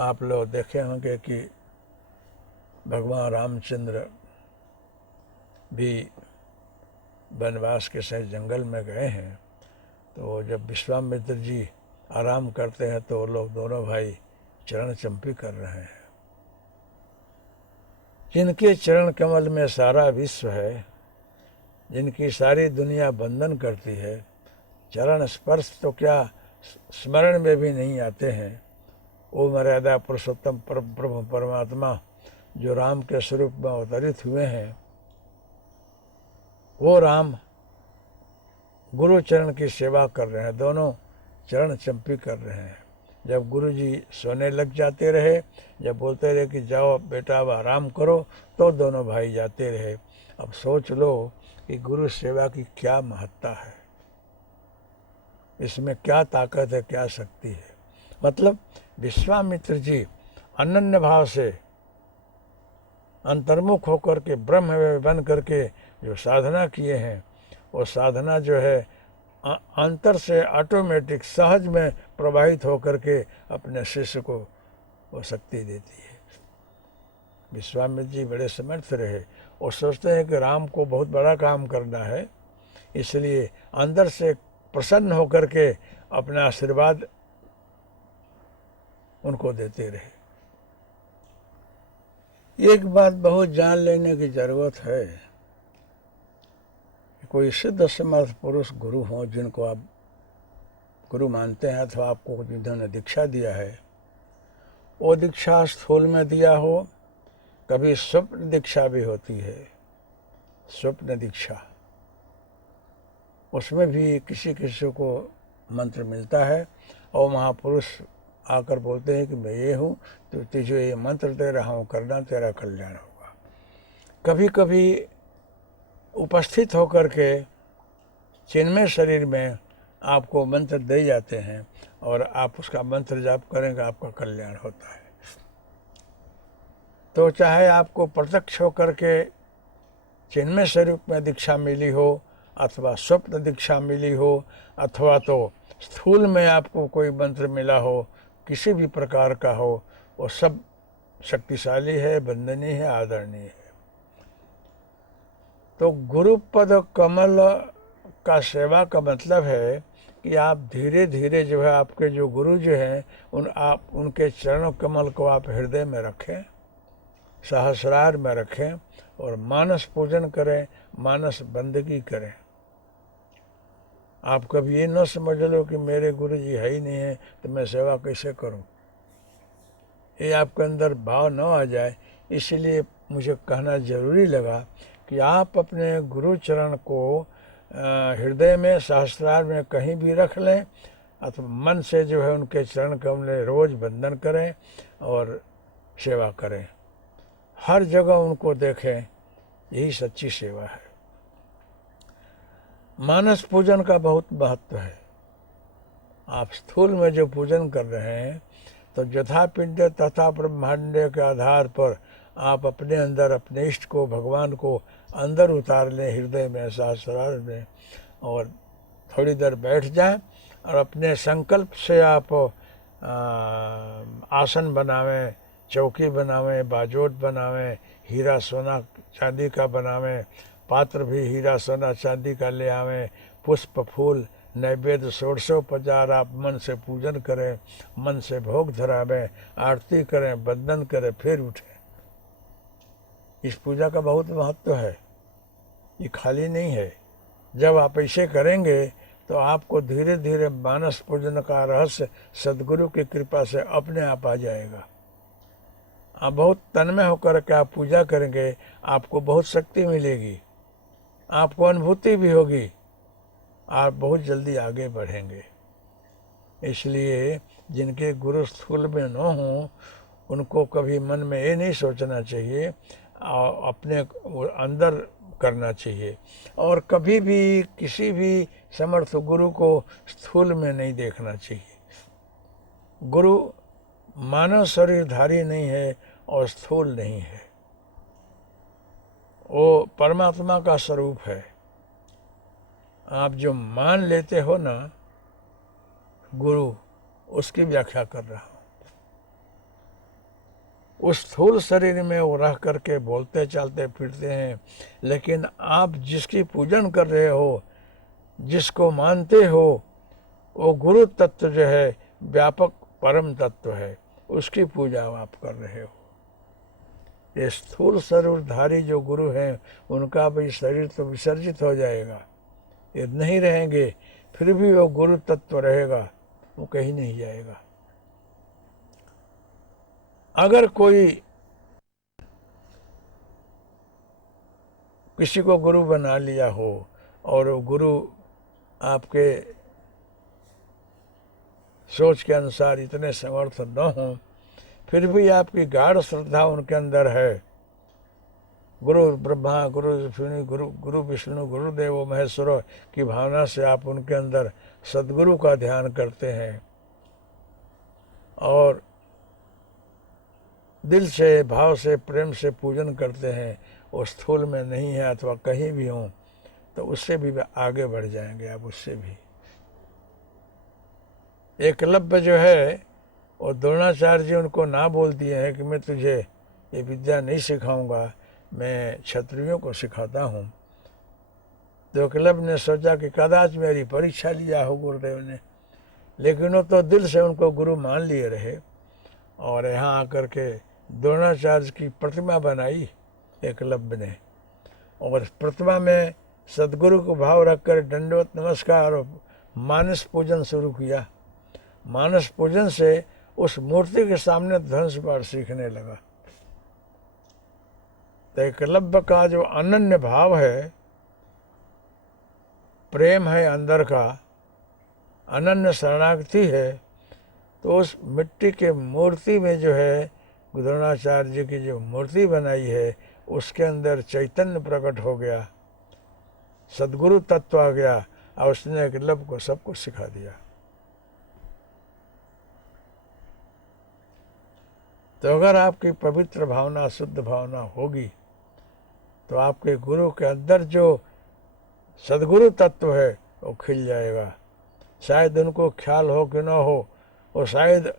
आप लोग देखे होंगे कि भगवान रामचंद्र भी वनवास के सहित जंगल में गए हैं, तो जब विश्वामित्र जी आराम करते हैं तो लोग दोनों भाई चरण चंपी कर रहे हैं। जिनके चरण कमल में सारा विश्व है, जिनकी सारी दुनिया बंधन करती है, चरण स्पर्श तो क्या स्मरण में भी नहीं आते हैं। वो मर्यादा पुरुषोत्तम प्रभु परमात्मा जो राम के स्वरूप में अवतरित हुए हैं, वो राम गुरु चरण की सेवा कर रहे हैं, दोनों चरण चंपी कर रहे हैं। जब गुरु जी सोने लग जाते रहे, जब बोलते रहे कि जाओ बेटा अब आराम करो, तो दोनों भाई जाते रहे। अब सोच लो कि गुरु सेवा की क्या महत्ता है, इसमें क्या ताकत है, क्या शक्ति है। मतलब विश्वामित्र जी अनन्य भाव से अंतर्मुख होकर के ब्रह्म में बन करके जो साधना किए हैं, वो साधना जो है अंतर से ऑटोमेटिक सहज में प्रवाहित होकर के अपने शिष्य को वो शक्ति देती है। विश्वामित्र जी बड़े समर्थ रहे, वो सोचते हैं कि राम को बहुत बड़ा काम करना है, इसलिए अंदर से प्रसन्न होकर के अपना आशीर्वाद उनको देते रहे। एक बात बहुत जान लेने की जरूरत है, कोई सिद्ध समर्थ पुरुष गुरु हो जिनको आप गुरु मानते हैं अथवा आपको जिन्होंने दीक्षा दिया है, वो दीक्षा स्थूल में दिया हो, कभी स्वप्न दीक्षा भी होती है, स्वप्न दीक्षा, उसमें भी किसी किसी को मंत्र मिलता है और महापुरुष आकर बोलते हैं कि मैं ये हूँ, तो तुझे ये मंत्र दे रहा हूँ, करना, तेरा कल्याण होगा। कभी कभी उपस्थित होकर के चिन्मय शरीर में आपको मंत्र दे जाते हैं और आप उसका मंत्र जाप करेंगे, आपका कल्याण होता है। तो चाहे आपको प्रत्यक्ष होकर के चिन्मय स्वरूप में दीक्षा मिली हो, अथवा स्वप्न दीक्षा मिली हो, अथवा तो स्थूल में आपको कोई मंत्र मिला हो, किसी भी प्रकार का हो, वो सब शक्तिशाली है, वंदनीय है, आदरणीय है। तो गुरुपद कमल का सेवा का मतलब है कि आप धीरे धीरे जो है, आपके जो गुरु जो हैं आप उनके चरण कमल को आप हृदय में रखें, सहस्रार में रखें और मानस पूजन करें, मानस बंदगी करें। आप कभी ये न समझ लो कि मेरे गुरु जी है ही नहीं है तो मैं सेवा कैसे करूं, ये आपके अंदर भाव न आ जाए। इसलिए मुझे कहना जरूरी लगा कि आप अपने गुरु चरण को हृदय में, सहस्रार में कहीं भी रख लें, अथवा मन से जो है उनके चरण कमल रोज वंदन करें और सेवा करें, हर जगह उनको देखें, यही सच्ची सेवा है। मानस पूजन का बहुत महत्व है। आप स्थूल में जो पूजन कर रहे हैं तो यथा पिंड तथा ब्रह्मांड के आधार पर आप अपने अंदर अपने इष्ट को, भगवान को अंदर उतार लें, हृदय में, सहस्रार में, और थोड़ी देर बैठ जाएं और अपने संकल्प से आप आसन बनावें, चौकी बनावें, बाजोट बनावें, हीरा सोना चांदी का बनावें, पात्र भी हीरा सोना चांदी का ले आवें, पुष्प फूल नैवेद्य षोडशोपचार आप मन से पूजन करें, मन से भोग धरावें, आरती करें, वंदन करें, फिर उठें। इस पूजा का बहुत महत्व है, ये खाली नहीं है। जब आप ऐसे करेंगे तो आपको धीरे धीरे मानस पूजन का रहस्य सदगुरु की कृपा से अपने आप आ जाएगा। आप बहुत तन्मय होकर के आप पूजा करेंगे, आपको बहुत शक्ति मिलेगी, आपको अनुभूति भी होगी, आप बहुत जल्दी आगे बढ़ेंगे। इसलिए जिनके गुरु स्थूल में न हों उनको कभी मन में ये नहीं सोचना चाहिए, अपने अंदर करना चाहिए, और कभी भी किसी भी समर्थ गुरु को स्थूल में नहीं देखना चाहिए। गुरु मानव शरीरधारी नहीं है और स्थूल नहीं है, वो परमात्मा का स्वरूप है। आप जो मान लेते हो ना गुरु, उसकी व्याख्या कर रहा हूँ। उस स्थूल शरीर में वो रह करके बोलते चलते फिरते हैं, लेकिन आप जिसकी पूजन कर रहे हो, जिसको मानते हो, वो गुरु तत्व जो है व्यापक परम तत्व है, उसकी पूजा आप कर रहे हो। ये स्थूल शरीरधारी जो गुरु हैं उनका भी शरीर तो विसर्जित हो जाएगा, ये नहीं रहेंगे, फिर भी वो गुरु तत्व रहेगा, वो कहीं नहीं जाएगा। अगर कोई किसी को गुरु बना लिया हो और वो गुरु आपके सोच के अनुसार इतने समर्थ न हो, फिर भी आपकी गाढ़ श्रद्धा उनके अंदर है, गुरु ब्रह्मा, गुरु विष्णु, गुरुदेव महेश्वर की भावना से आप उनके अंदर सदगुरु का ध्यान करते हैं और दिल से, भाव से, प्रेम से पूजन करते हैं, वो स्थूल में नहीं है अथवा कहीं भी हों, तो उससे भी आगे बढ़ जाएंगे आप, उससे भी। एकलव्य जो है वो द्रोणाचार्य जी उनको ना बोल दिए हैं कि मैं तुझे ये विद्या नहीं सिखाऊंगा, मैं क्षत्रियों को सिखाता हूँ। तो एकलव्य ने सोचा कि कदाच मेरी परीक्षा लिया हो गुरुदेव ने, लेकिन वो तो दिल से उनको गुरु मान लिए रहे और यहाँ आकर के द्रोणाचार्य की प्रतिमा बनाई एकलव्य ने, और प्रतिमा में सदगुरु को भाव रखकर दंडवत नमस्कार और मानस पूजन शुरू किया। मानस पूजन से उस मूर्ति के सामने धनुष बाण सीखने लगा। तो एकलव्य का जो अनन्य भाव है, प्रेम है अंदर का, अनन्य शरणागति है, तो उस मिट्टी के मूर्ति में जो है द्रोणाचार्य जी की जो मूर्ति बनाई है उसके अंदर चैतन्य प्रकट हो गया, सद्गुरु तत्व आ गया और उसने एकलव्य को सब कुछ सिखा दिया। तो अगर आपकी पवित्र भावना, शुद्ध भावना होगी तो आपके गुरु के अंदर जो सद्गुरु तत्व है वो खिल जाएगा। शायद उनको ख्याल हो कि न हो, वो शायद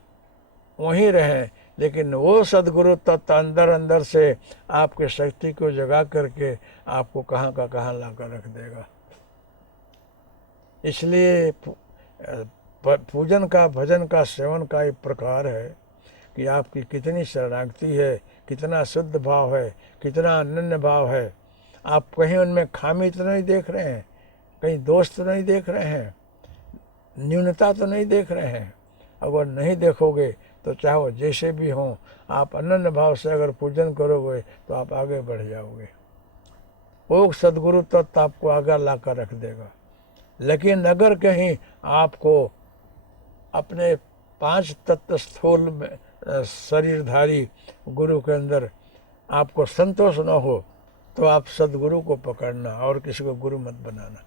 वहीं रहें, लेकिन वो सद्गुरु तत्व अंदर अंदर से आपके शक्ति को जगा करके आपको कहाँ का कहाँ ला कर रख देगा। इसलिए पूजन का, भजन का, सेवन का एक प्रकार है कि आपकी कितनी शरणागति है, कितना शुद्ध भाव है, कितना अनन्य भाव है। आप कहीं उनमें खामी तो नहीं देख रहे हैं, कहीं दोष तो नहीं देख रहे हैं, न्यूनता तो नहीं देख रहे हैं। अगर नहीं देखोगे तो चाहे वो जैसे भी हों, आप अनन्य भाव से अगर पूजन करोगे तो आप आगे बढ़ जाओगे। वो सद्गुरु तत्व आपको आगे ला कर रख देगा। लेकिन अगर कहीं आपको अपने 5 तत्व स्थूल में शरीरधारी गुरु के अंदर आपको संतोष न हो तो आप सद्गुरु को पकड़ना और किसी को गुरु मत बनाना।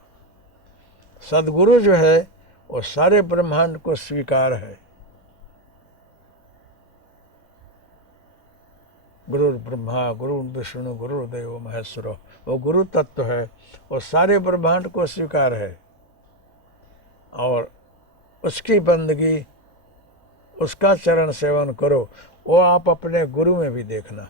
सद्गुरु जो है वो सारे ब्रह्मांड को स्वीकार है। गुरु ब्रह्मा गुरु विष्णु गुरुदेव महेश्वर, वो गुरु तत्व है, वो सारे ब्रह्मांड को स्वीकार है। और उसकी बंदगी, उसका चरण सेवन करो, वो आप अपने गुरु में भी देखना।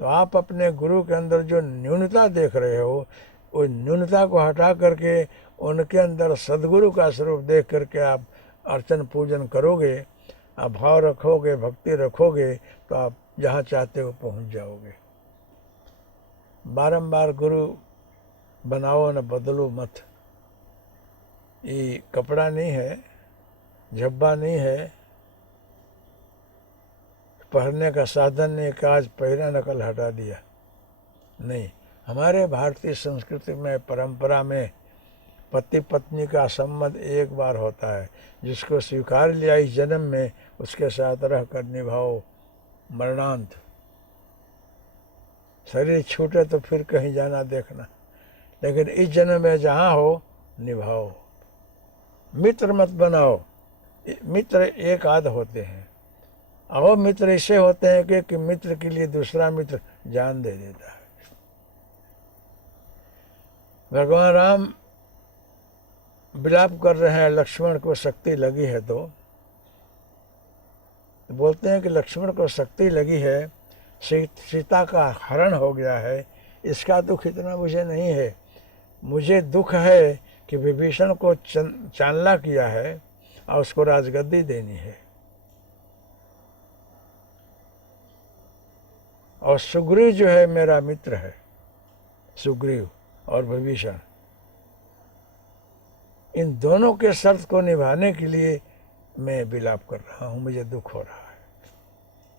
तो आप अपने गुरु के अंदर जो न्यूनता देख रहे हो, वो न्यूनता को हटा करके उनके अंदर सद्गुरु का स्वरूप देख करके आप अर्चन पूजन करोगे, आप भाव रखोगे, भक्ति रखोगे, तो आप जहाँ चाहते हो पहुँच जाओगे। बारंबार गुरु बनाओ न बदलो मत। ये कपड़ा नहीं है, झब्बा नहीं है, पहनने का साधन नहीं कि आज पहना न कल हटा दिया। नहीं, हमारे भारतीय संस्कृति में, परंपरा में पति पत्नी का संबंध एक बार होता है। जिसको स्वीकार लिया इस जन्म में, उसके साथ रह कर निभाओ मरणांत। शरीर छूटे तो फिर कहीं जाना देखना, लेकिन इस जन्म में जहाँ हो निभाओ। मित्र मत बनाओ। मित्र एक आध होते हैं, और मित्र ऐसे होते हैं कि मित्र के लिए दूसरा मित्र जान दे देता है। भगवान राम विलाप कर रहे हैं, लक्ष्मण को शक्ति लगी है, तो बोलते हैं कि लक्ष्मण को शक्ति लगी है, सीता का हरण हो गया है, इसका दुख इतना मुझे नहीं है। मुझे दुख है कि विभीषण को चांदला किया है और उसको राजगद्दी देनी है। और सुग्रीव जो है मेरा मित्र है, सुग्रीव और विभीषण, इन दोनों के शर्त को निभाने के लिए मैं विलाप कर रहा हूँ, मुझे दुख हो रहा है।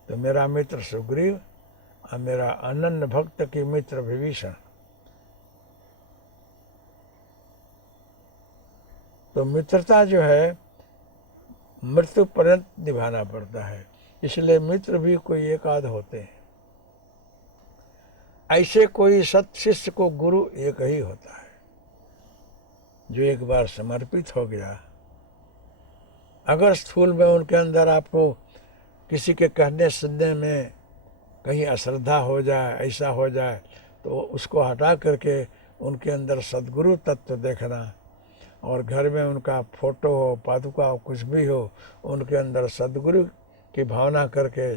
तो मेरा मित्र सुग्रीव और मेरा अनन्य भक्त की मित्र विभीषण। तो मित्रता जो है मृत्यु पर्यंत निभाना पड़ता है, इसलिए मित्र भी कोई एक आध होते हैं। ऐसे कोई सत शिष्य को गुरु एक ही होता है, जो एक बार समर्पित हो गया। अगर स्थूल में उनके अंदर आपको किसी के कहने सुनने में कहीं अश्रद्धा हो जाए, ऐसा हो जाए, तो उसको हटा करके उनके अंदर सद्गुरु तत्व देखना। और घर में उनका फोटो हो, पादुका हो, कुछ भी हो, उनके अंदर सद्गुरु की भावना करके,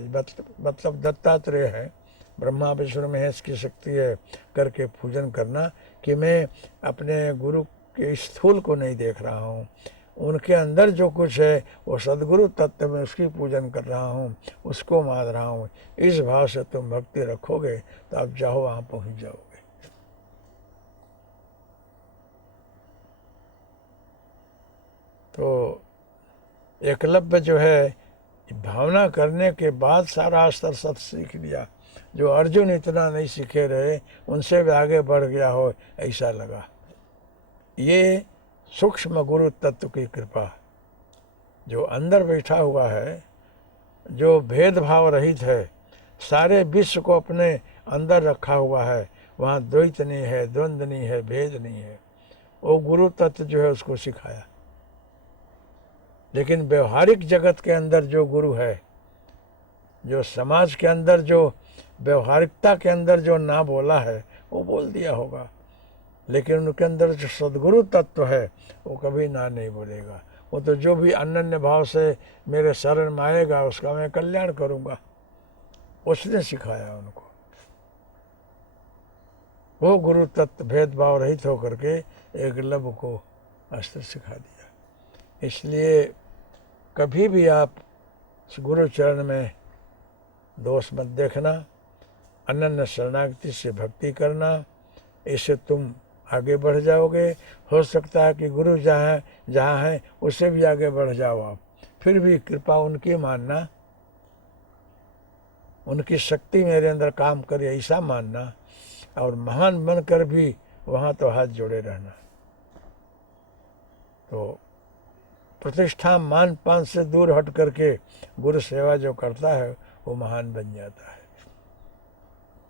मतलब दत्तात्रेय है, ब्रह्मा विष्णु महेश की शक्ति है, करके पूजन करना कि मैं अपने गुरु के स्थूल को नहीं देख रहा हूँ, उनके अंदर जो कुछ है वो सद्गुरु तत्व में उसकी पूजन कर रहा हूँ, उसको मान रहा हूँ। इस भाव से तुम भक्ति रखोगे तो आप चाहो वहाँ पहुँच जाओगे। तो एकलव्य जो है भावना करने के बाद सारा अस्त्र सब सीख लिया, जो अर्जुन इतना नहीं सीखे रहे उनसे भी आगे बढ़ गया हो ऐसा लगा। ये सूक्ष्म गुरु तत्व की कृपा, जो अंदर बैठा हुआ है, जो भेदभाव रहित है, सारे विश्व को अपने अंदर रखा हुआ है, वहाँ द्वैत नहीं है, द्वंद्व नहीं है, भेद नहीं है, वो गुरु तत्व जो है उसको सिखाया। लेकिन व्यवहारिक जगत के अंदर जो गुरु है, जो समाज के अंदर जो व्यवहारिकता के अंदर जो ना बोला है वो बोल दिया होगा, लेकिन उनके अंदर जो सद्गुरु तत्व है वो कभी ना नहीं बोलेगा। वो तो जो भी अनन्य भाव से मेरे शरण में आएगा उसका मैं कल्याण करूँगा, उसने सिखाया उनको। वो गुरु तत्व भेदभाव रहित होकर के एकलव्य को अस्त्र सिखा दिया। इसलिए कभी भी आप गुरु चरण में दोष मत देखना, अनन्य शरणागति से भक्ति करना, इससे तुम आगे बढ़ जाओगे। हो सकता है कि गुरु जहाँ हैं उससे भी आगे बढ़ जाओ आप, फिर भी कृपा उनकी मानना, उनकी शक्ति मेरे अंदर काम करे ऐसा मानना, और महान बनकर भी वहाँ तो हाथ जोड़े रहना। तो प्रतिष्ठा मान पान से दूर हट करके गुरु सेवा जो करता है वो महान बन जाता है।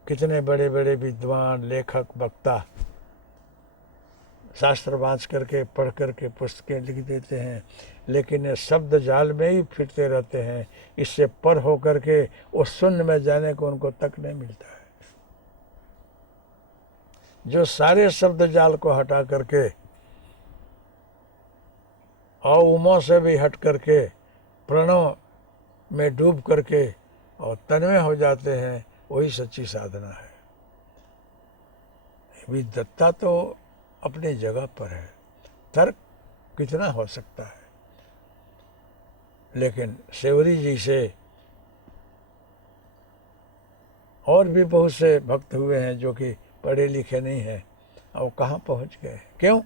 कितने बड़े बड़े विद्वान, लेखक, वक्ता शास्त्र वाँच करके पढ़ करके पुस्तकें लिख देते हैं, लेकिन ये शब्द जाल में ही फिरते रहते हैं। इससे पर हो करके उस शून्य में जाने को उनको तक नहीं मिलता है। जो सारे शब्द जाल को हटा करके और उमों से भी हट करके प्रणव में डूब करके और तन्मय हो जाते हैं, वही सच्ची साधना है। विद्वत्ता तो अपनी जगह पर है, तर्क कितना हो सकता है, लेकिन सेवरी जी से और भी बहुत से भक्त हुए हैं जो कि पढ़े लिखे नहीं हैं, और कहाँ पहुँच गए। क्यों?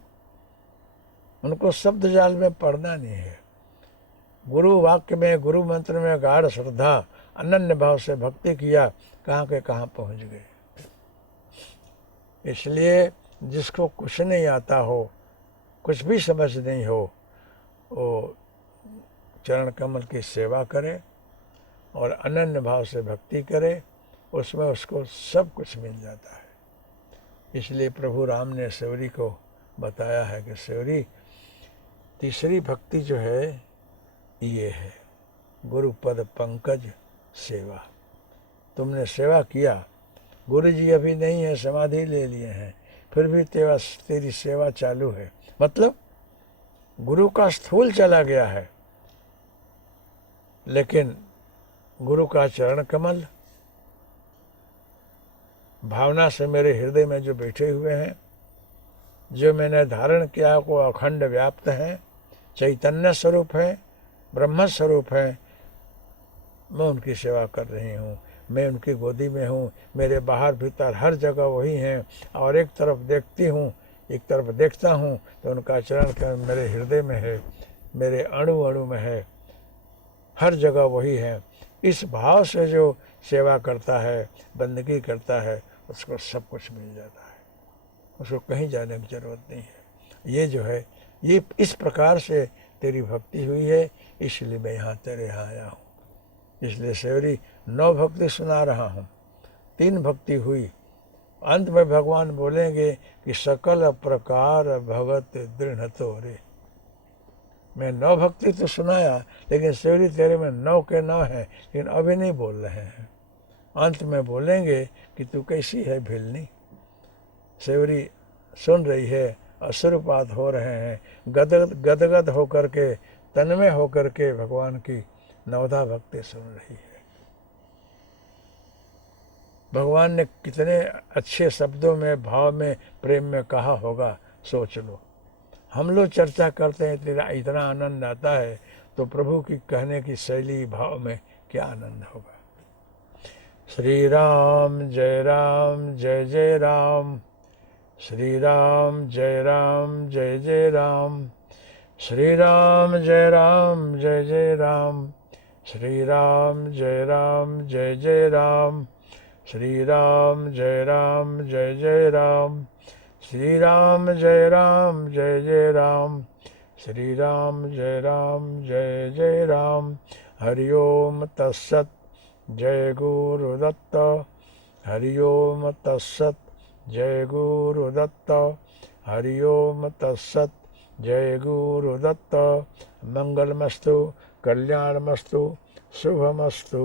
उनको शब्द जाल में पढ़ना नहीं है। गुरु वाक्य में, गुरु मंत्र में गाढ़ श्रद्धा, अनन्य भाव से भक्ति किया, कहाँ के कहाँ पहुँच गए। इसलिए जिसको कुछ नहीं आता हो, कुछ भी समझ नहीं हो, वो चरण कमल की सेवा करे और अनन्य भाव से भक्ति करे, उसमें उसको सब कुछ मिल जाता है। इसलिए प्रभु राम ने सेवरी को बताया है कि सेवरी, तीसरी भक्ति जो है ये है गुरु पद पंकज सेवा। तुमने सेवा किया, गुरु जी अभी नहीं है, समाधि ले लिए हैं, फिर भी तेरी सेवा चालू है। मतलब गुरु का स्थूल चला गया है, लेकिन गुरु का चरण कमल भावना से मेरे हृदय में जो बैठे हुए हैं, जो मैंने धारण किया वो अखंड व्याप्त हैं, चैतन्य स्वरूप है, ब्रह्म स्वरूप है। मैं उनकी सेवा कर रही हूँ, मैं उनकी गोदी में हूँ, मेरे बाहर भीतर हर जगह वही हैं। और एक तरफ देखती हूँ, एक तरफ देखता हूँ तो उनका चरण कमल मेरे हृदय में है, मेरे अणु अणु में है, हर जगह वही है। इस भाव से जो सेवा करता है, बंदगी करता है, उसको सब कुछ मिल जाता है, उसको कहीं जाने की जरूरत नहीं है। ये जो है, ये इस प्रकार से तेरी भक्ति हुई है, इसलिए मैं यहाँ तेरे यहाँ आया हूँ। इसलिए सेवरी 9 भक्ति सुना रहा हूँ, 3 भक्ति हुई। अंत में भगवान बोलेंगे कि सकल प्रकार भगत दृढ़ तोरे। मैं 9 भक्ति तो सुनाया, लेकिन सेवरी तेरे में 9 के 9 हैं, लेकिन अभी नहीं बोल रहे हैं। अंत में बोलेंगे कि तू कैसी है भिलनी। सेवरी सुन रही है, अश्रुपात हो रहे हैं, गदगद होकर के, तन्मय होकर के भगवान की 9धा भक्ति सुन रही है। भगवान ने कितने अच्छे शब्दों में, भाव में, प्रेम में कहा होगा, सोच लो। हम लोग चर्चा करते हैं, तेरा इतना आनंद आता है, तो प्रभु की कहने की शैली, भाव में क्या आनंद होगा। श्री राम जय राम जय जय राम, श्री राम जय राम जय जय राम, श्री राम जय राम जय जय राम, श्री राम जय राम जय जय राम, श्री राम जय जय राम, श्री राम जय जय राम, श्री राम जय जय राम। हरि ओम तत्सत। जय गुरुदत्त। हरि ओम तत्सत। जय गुरुदत्त। हरि ओम तत्सत। जय गुरुदत्त। मंगलमस्तु, कल्याणमस्तु, शुभमस्तु।